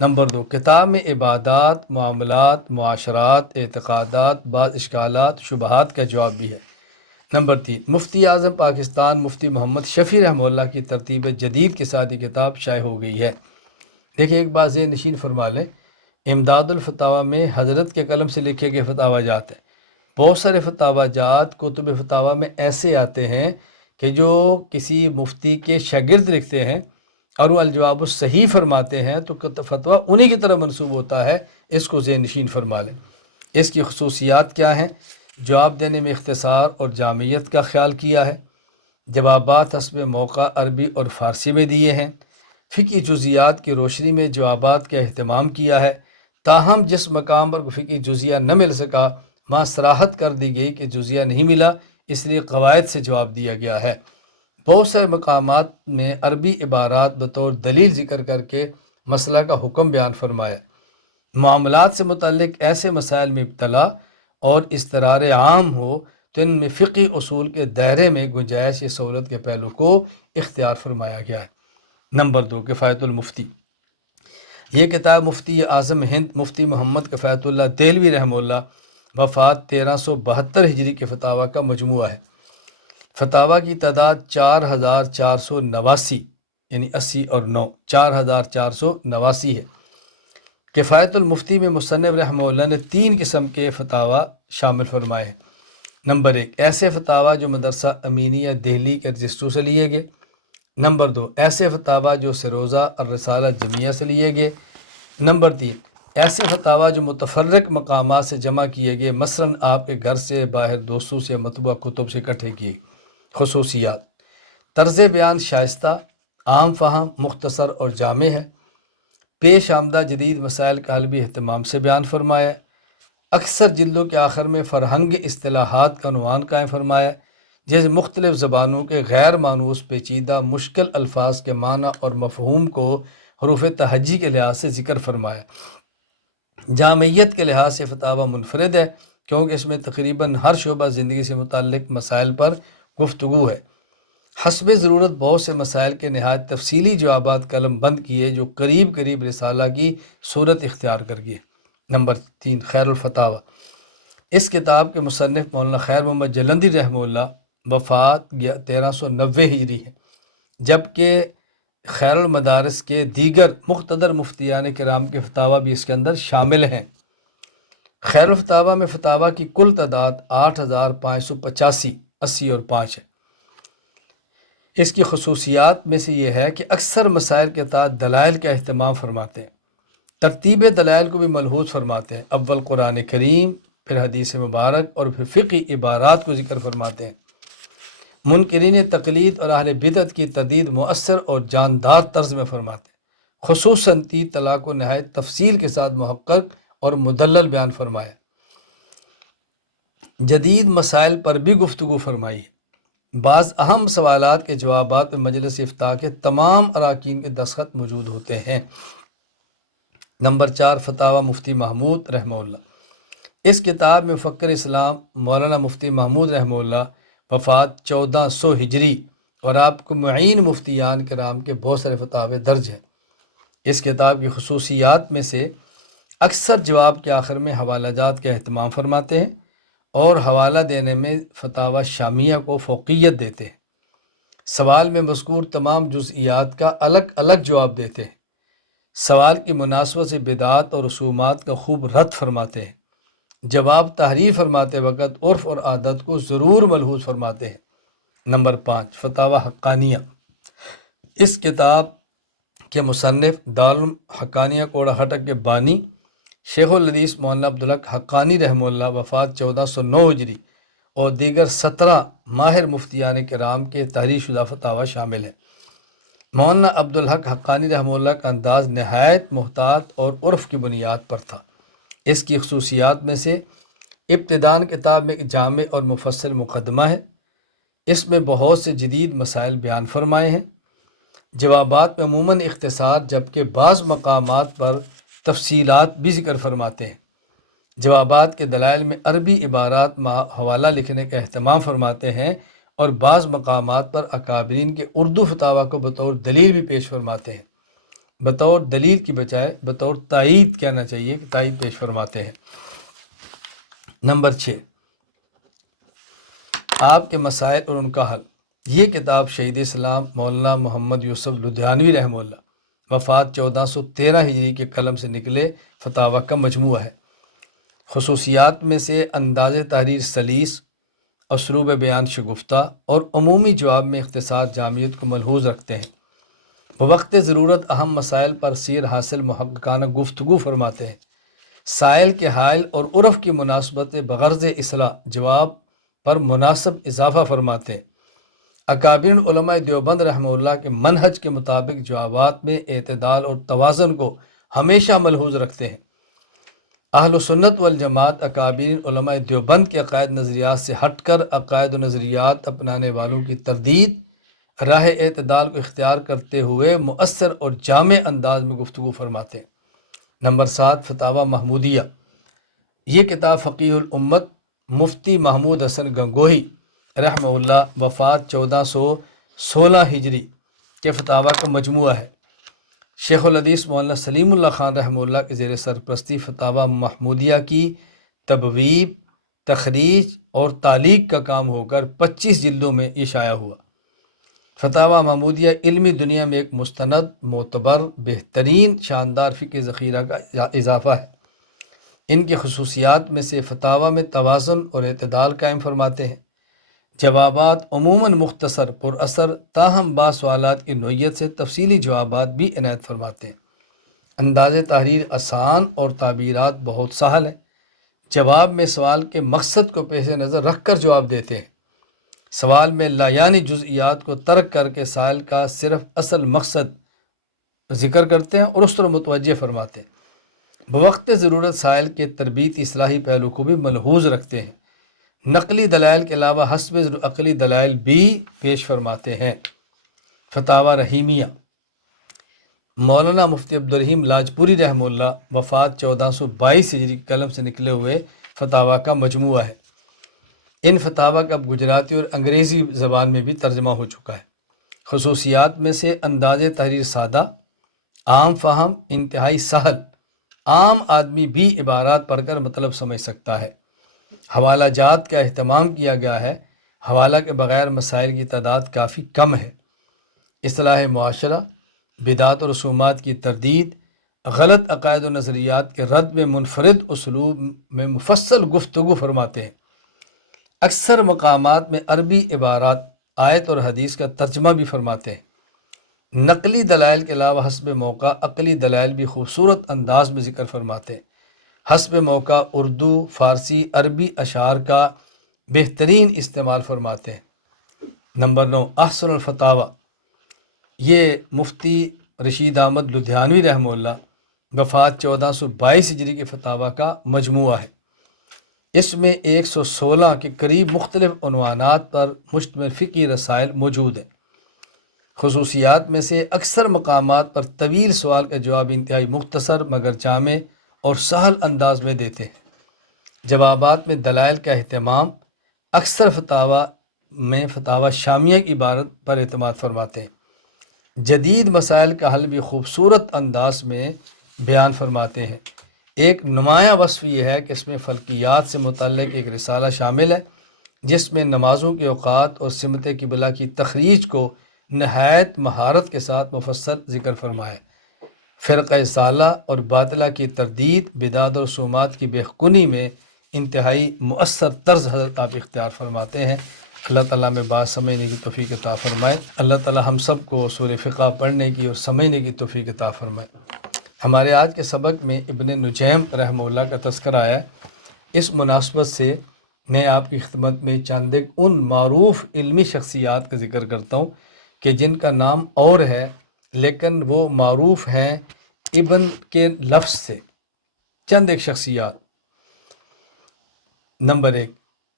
نمبر 2، کتاب میں عبادات، معاملات، معاشرات، اعتقادات، بعض اشکالات، شبہات کا جواب بھی ہے۔ نمبر 3، مفتی اعظم پاکستان مفتی محمد شفیع رحمہ اللہ کی ترتیب جدید کے ساتھ یہ کتاب شائع ہو گئی ہے۔ دیکھیں ایک بات ذہن نشین فرما لیں، امداد الفتاویٰ میں حضرت کے قلم سے لکھے گئے فتاویٰ جات ہیں۔ بہت سارے فتاویٰ جات کتب فتاویٰ میں ایسے آتے ہیں کہ جو کسی مفتی کے شاگرد لکھتے ہیں اور وہ الجواب الصحیح فرماتے ہیں تو فتویٰ انہی کی طرح منسوب ہوتا ہے، اس کو ذہن نشین فرما لیں۔ اس کی خصوصیات کیا ہیں؟ جواب دینے میں اختصار اور جامعیت کا خیال کیا ہے، جوابات حسب موقع عربی اور فارسی میں دیے ہیں، فقہی جزیات کی روشنی میں جوابات کا اہتمام کیا ہے، تاہم جس مقام پر فقہی جزیہ نہ مل سکا وہاں صراحت کر دی گئی کہ جزیہ نہیں ملا، اس لیے قواعد سے جواب دیا گیا ہے۔ بہت سے مقامات میں عربی عبارات بطور دلیل ذکر کر کے مسئلہ کا حکم بیان فرمایا۔ معاملات سے متعلق ایسے مسائل میں ابتلا اور استرار عام ہو تو ان میں فقہی اصول کے دائرے میں گنجائش یا سہولت کے پہلو کو اختیار فرمایا گیا ہے۔ نمبر 2، کفایت المفتی۔ یہ کتاب مفتی اعظم ہند مفتی محمد کفایت اللہ دہلوی رحمہ اللہ وفات 1372 ہجری کے فتاویٰ کا مجموعہ ہے۔ فتاویٰ کی تعداد 4489، یعنی 80 اور 9، 4489 ہے۔ کفایت المفتی میں مصنف رحمہ اللہ نے 3 قسم کے فتاویٰ شامل فرمائے ہیں۔ نمبر 1، ایسے فتاویٰ جو مدرسہ امینیہ دہلی کے رجسٹر سے لیے گئے۔ نمبر 2، ایسے فتاویٰ جو سروزہ اور رسالہ جمیہ سے لیے گئے۔ نمبر 3، ایسے فتاویٰ جو متفرق مقامات سے جمع کیے گئے، مثلاً آپ کے گھر سے، باہر دوستوں سے، مطبوعہ کتب سے اکٹھے کیے۔ خصوصیات: طرز بیان شائستہ، عام فہم، مختصر اور جامع ہے۔ پیش آمدہ جدید مسائل کا حل بھی اہتمام سے بیان فرمایا ہے۔ اکثر جلدوں کے آخر میں فرہنگ اصطلاحات کا عنوان قائم فرمایا ہے، جیسے مختلف زبانوں کے غیر مانوس پیچیدہ مشکل الفاظ کے معنی اور مفہوم کو حروف تہجی کے لحاظ سے ذکر فرمایا۔ جامعیت کے لحاظ سے فتاویٰ منفرد ہے کیونکہ اس میں تقریباً ہر شعبہ زندگی سے متعلق مسائل پر گفتگو ہے۔ حسب ضرورت بہت سے مسائل کے نہایت تفصیلی جوابات قلم بند کیے جو قریب قریب رسالہ کی صورت اختیار کر گئے۔ نمبر 3، خیر الفتاوی۔ اس کتاب کے مصنف مولانا خیر محمد جلندی رحمہ اللہ وفات 1390 ہجری ہے، جبکہ خیر المدارس کے دیگر مقتدر مفتیان کرام کے فتاوی بھی اس کے اندر شامل ہیں۔ خیر الفتاوی میں فتاوی کی کل تعداد 8585 80 اور 5 ہے۔ اس کی خصوصیات میں سے یہ ہے کہ اکثر مسائل کے تحت دلائل کا اہتمام فرماتے ہیں، ترتیب دلائل کو بھی ملحوظ فرماتے ہیں، اول قرآن کریم، پھر حدیث مبارک اور پھر فقہی عبارات کو ذکر فرماتے ہیں۔ منکرین تقلید اور اہل بدعت کی تردید مؤثر اور جاندار طرز میں فرماتے ہیں، خصوصاً 3 طلاق کو نہایت تفصیل کے ساتھ محقق اور مدلل بیان فرمایا۔ جدید مسائل پر بھی گفتگو فرمائی ہے۔ بعض اہم سوالات کے جوابات میں مجلس افتاء کے تمام اراکین کے دستخط موجود ہوتے ہیں۔ نمبر 4، فتاوی مفتی محمود رحمہ اللہ۔ اس کتاب میں مفکر اسلام مولانا مفتی محمود رحمہ اللہ وفات 1400 ہجری اور آپ کو معین مفتیان کرام کے بہت سارے فتاوے درج ہیں۔ اس کتاب کی خصوصیات میں سے اکثر جواب کے آخر میں حوالہ جات کا اہتمام فرماتے ہیں اور حوالہ دینے میں فتاوی شامیہ کو فوقیت دیتے ہیں۔ سوال میں مذکور تمام جزئیات کا الگ الگ جواب دیتے ہیں۔ سوال کی مناسبت سے بدعات اور رسومات کا خوب رد فرماتے ہیں۔ جواب تحریر فرماتے وقت عرف اور عادت کو ضرور ملحوظ فرماتے ہیں۔ نمبر 5، فتاوی حقانیہ۔ اس کتاب کے مصنف دارالعلوم حقانیہ کوڑا ہٹک کے بانی شیخ الحدیث مولانا عبدالحق حقانی رحمہ اللہ وفات 1409 ہجری اور دیگر 17 ماہر مفتیان کرام کے تحریر شدہ فتاوی شامل ہیں۔ مولانا عبدالحق حقانی رحمہ اللہ کا انداز نہایت محتاط اور عرف کی بنیاد پر تھا۔ اس کی خصوصیات میں سے ابتدان کتاب میں ایک جامع اور مفصل مقدمہ ہے۔ اس میں بہت سے جدید مسائل بیان فرمائے ہیں۔ جوابات میں عموماً اختصار جبکہ بعض مقامات پر تفصیلات بھی ذکر فرماتے ہیں۔ جوابات کے دلائل میں عربی عبارات حوالہ لکھنے کا اہتمام فرماتے ہیں اور بعض مقامات پر اکابرین کے اردو فتاوی کو بطور دلیل بھی پیش فرماتے ہیں۔ بطور دلیل کی بجائے بطور تائید کہنا چاہیے کہ تائید پیش فرماتے ہیں۔ نمبر 6، آپ کے مسائل اور ان کا حل۔ یہ کتاب شہید اسلام مولانا محمد یوسف لدھیانوی رحمہ اللہ وفات 1413 ہجری کے قلم سے نکلے فتاوی کا مجموعہ ہے۔ خصوصیات میں سے انداز تحریر سلیس، اسلوب بیان شگفتہ اور عمومی جواب میں اختصار جامعیت کو ملحوظ رکھتے ہیں۔ بوقت ضرورت اہم مسائل پر سیر حاصل محققانہ گفتگو فرماتے ہیں۔ سائل کے حائل اور عرف کی مناسبت بغرض اصلاح جواب پر مناسب اضافہ فرماتے ہیں۔ اکابرین علماء دیوبند رحمہ اللہ کے منہج کے مطابق جوابات میں اعتدال اور توازن کو ہمیشہ ملحوظ رکھتے ہیں۔ اہل سنت والجماعت اکابرین علماء دیوبند کے عقائد نظریات سے ہٹ کر عقائد و نظریات اپنانے والوں کی تردید راہ اعتدال کو اختیار کرتے ہوئے مؤثر اور جامع انداز میں گفتگو فرماتے ہیں۔ نمبر 7، فتاوی محمودیہ۔ یہ کتاب فقیہ الامت مفتی محمود حسن گنگوہی رحمہ اللہ وفات 1416 ہجری کے فتاوی کا مجموعہ ہے۔ شیخ الحدیث مولانا سلیم اللہ خان رحمہ اللہ کے زیر سرپرستی فتاوی محمودیہ کی تبویب، تخریج اور تعلیق کا کام ہو کر 25 جلدوں میں یہ شائع ہوا۔ فتاوی محمودیہ علمی دنیا میں ایک مستند، معتبر، بہترین، شاندار فقہی ذخیرہ کا اضافہ ہے۔ ان کی خصوصیات میں سے فتاوی میں توازن اور اعتدال قائم فرماتے ہیں۔ جوابات عموماً مختصر، پر اثر، تاہم بعض سوالات کی نوعیت سے تفصیلی جوابات بھی عنایت فرماتے ہیں۔ انداز تحریر آسان اور تعبیرات بہت سہل ہیں۔ جواب میں سوال کے مقصد کو پیش نظر رکھ کر جواب دیتے ہیں۔ سوال میں لایعنی جزئیات کو ترک کر کے سائل کا صرف اصل مقصد ذکر کرتے ہیں اور اس طرح متوجہ فرماتے ہیں۔ بوقت ضرورت سائل کے تربیتی اصلاحی پہلو کو بھی ملحوظ رکھتے ہیں۔ نقلی دلائل کے علاوہ حسب عقلی دلائل بھی پیش فرماتے ہیں۔ فتاوی رحیمیہ۔ مولانا مفتی عبدالرحیم لاجپوری رحمہ اللہ وفات 1422 ہجری کے قلم سے نکلے ہوئے فتاوی کا مجموعہ ہے۔ ان فتاوی کا اب گجراتی اور انگریزی زبان میں بھی ترجمہ ہو چکا ہے۔ خصوصیات میں سے انداز تحریر سادہ، عام فہم، انتہائی سہل، عام آدمی بھی عبارات پڑھ کر مطلب سمجھ سکتا ہے۔ حوالہ جات کا اہتمام کیا گیا ہے، حوالہ کے بغیر مسائل کی تعداد کافی کم ہے۔ اصلاح معاشرہ، بدعات و رسومات کی تردید، غلط عقائد و نظریات کے رد میں منفرد اسلوب میں مفصل گفتگو فرماتے ہیں۔ اکثر مقامات میں عربی عبارات، آیت اور حدیث کا ترجمہ بھی فرماتے ہیں۔ نقلی دلائل کے علاوہ حسب موقع عقلی دلائل بھی خوبصورت انداز میں ذکر فرماتے ہیں۔ حسب موقع اردو، فارسی، عربی اشعار کا بہترین استعمال فرماتے ہیں۔ نمبر 9، احسن الفتاوی، یہ مفتی رشید احمد لدھیانوی رحمہ اللہ وفات 1422 ہجری کے فتاوی کا مجموعہ ہے۔ اس میں 116 کے قریب مختلف عنوانات پر مشتمل فقہی رسائل موجود ہیں۔ خصوصیات میں سے اکثر مقامات پر طویل سوال کا جواب انتہائی مختصر مگر جامع اور سہل انداز میں دیتے ہیں۔ جوابات میں دلائل کا اہتمام، اکثر فتاوی شامیہ کی عبارت پر اعتماد فرماتے ہیں۔ جدید مسائل کا حل بھی خوبصورت انداز میں بیان فرماتے ہیں۔ ایک نمایاں وصف یہ ہے کہ اس میں فلکیات سے متعلق ایک رسالہ شامل ہے جس میں نمازوں کے اوقات اور سمت قبلہ کی تخریج کو نہایت مہارت کے ساتھ مفصل ذکر فرمائے۔ فرقہ ضالہ اور باطلہ کی تردید، بدعت و رسومات کی بےخونی میں انتہائی مؤثر طرز حضرت آپ اختیار فرماتے ہیں۔ اللہ تعالیٰ میں بات سمجھنے کی توفیق عطا فرمائے۔ اللہ تعالیٰ ہم سب کو اصول فقہ پڑھنے کی اور سمجھنے کی توفیق عطا فرمائے۔ ہمارے آج کے سبق میں ابن نجیم رحمہ اللہ کا تذکرہ آیا ہے۔ اس مناسبت سے میں آپ کی خدمت میں چند ان معروف علمی شخصیات کا ذکر کرتا ہوں کہ جن کا نام اور ہے لیکن وہ معروف ہیں ابن کے لفظ سے۔ چند ایک شخصیات۔ نمبر 1،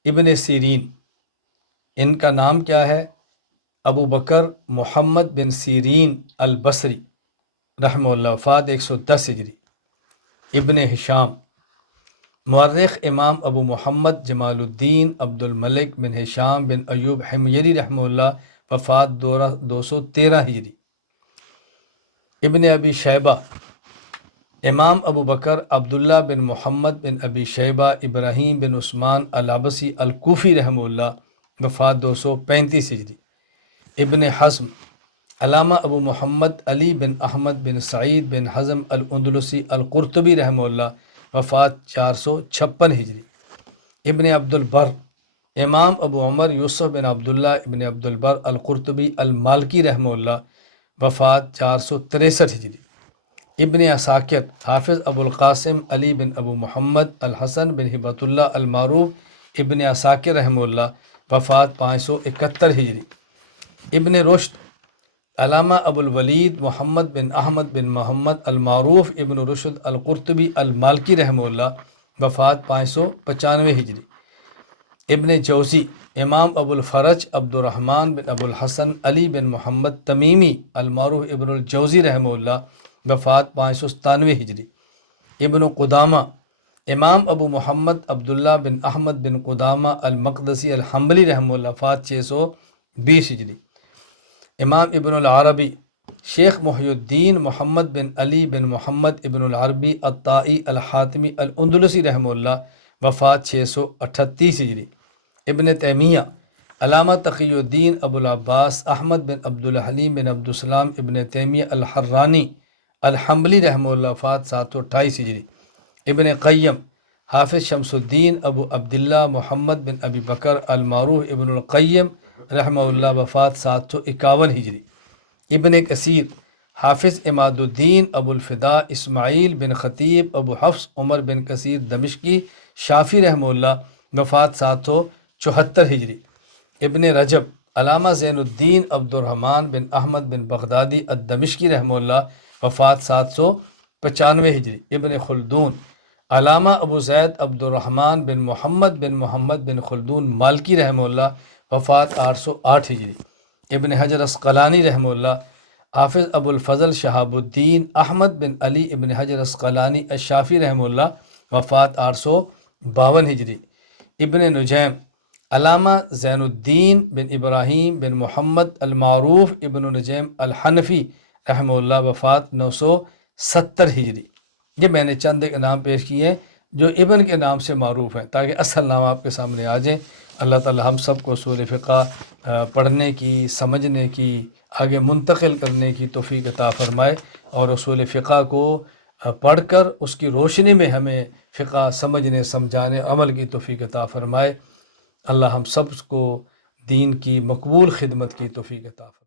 ابن سیرین۔ ان کا نام کیا ہے؟ ابو بکر محمد بن سیرین البصری رحمہ اللہ، وفات 110 ہجری۔ ابن ہشام، مورخ امام ابو محمد جمال الدین عبد الملک بن ہشام بن ایوب حمیری رحمہ اللہ، وفات 213 ہجری۔ ابن ابی شیبہ، امام ابو بکر عبداللہ بن محمد بن ابی شیبہ ابراہیم بن عثمان العبسی الکوفی رحمہ اللہ، وفات 235 ہجری۔ ابن حزم، علامہ ابو محمد علی بن احمد بن سعید بن حزم الاندلسی القرطبی رحمہ اللہ، وفات 456 ہجری۔ ابن عبد البر، امام ابو عمر یوسف بن عبداللہ ابن عبد البر القرطبی المالکی رحمہ اللہ، وفات 463 ہجری۔ ابن عساکر، حافظ ابو القاسم علی بن ابو محمد الحسن بن ہبۃ اللہ المعروف ابن عساکر رحمہ اللہ، وفات 571 ہجری۔ ابن رشد، علامہ ابو الولید محمد بن احمد بن محمد المعروف ابن رشد القرطبی المالکی رحمہ اللہ، وفات 595 ہجری۔ ابن جوزی، امام ابو الفرج عبد الرحمن بن ابو الحسن علی بن محمد تمیمی المعروف ابن الجوزی رحمہ اللہ، وفات 597 ہجری۔ ابن قدامہ، امام ابو محمد عبداللہ بن احمد بن قدامہ المقدسی الحنبلی رحمہ اللہ، وفات 620 ہجری۔ امام ابن العربی، شیخ محی الدین محمد بن علی بن محمد ابن العربی الطائی الحاتمی الاندلسی رحمہ اللہ، وفات 638 ہجری۔ ابن تیمیہ، علامہ تقی الدین ابو العباس احمد بن عبد الحلیم بن عبد السلام ابن تیمیہ الحرانی الحنبلی رحمہ اللہ، وفات 728 ہجری۔ ابن قیم، حافظ شمس الدین ابو عبداللہ محمد بن ابی بکر المعروف ابن القیم رحمہ اللہ، وفات 751 ہجری۔ ابن کثیر، حافظ عماد الدین ابو الفدا اسماعیل بن خطیب ابو حفص عمر بن کثیر دمشقی شافی رحمہ اللہ، وفات 774 ہجری۔ ابن رجب، علامہ زین الدین عبد الرحمن بن احمد بن بغدادی الدمشقی رحمہ اللہ، وفات 795 ہجری۔ ابن خلدون، علامہ ابو زید عبد الرحمن بن محمد بن خلدون مالکی رحمہ اللہ، وفات 808 ہجری۔ ابن حجر عسقلانی رحمہ اللہ، حافظ ابو الفضل شہاب الدین احمد بن علی ابن حجر عسقلانی الشافی رحمہ اللہ، وفات 852 ہجری۔ ابن نجیم، علامہ زین الدین بن ابراہیم بن محمد المعروف ابن نجیم الحنفی رحمہ اللہ، وفات 970 ہجری۔ یہ میں نے چند ایک نام پیش کیے ہیں جو ابن کے نام سے معروف ہیں تاکہ اصل نام آپ کے سامنے آ جائیں۔ اللہ تعالی ہم سب کو اصول فقہ پڑھنے کی، سمجھنے کی، آگے منتقل کرنے کی توفیق عطا فرمائے، اور اصول فقہ کو پڑھ کر اس کی روشنی میں ہمیں فقہ سمجھنے، سمجھانے، عمل کی توفیق عطا فرمائے۔ اللہ ہم سب کو دین کی مقبول خدمت کی توفیق عطا فرمائے۔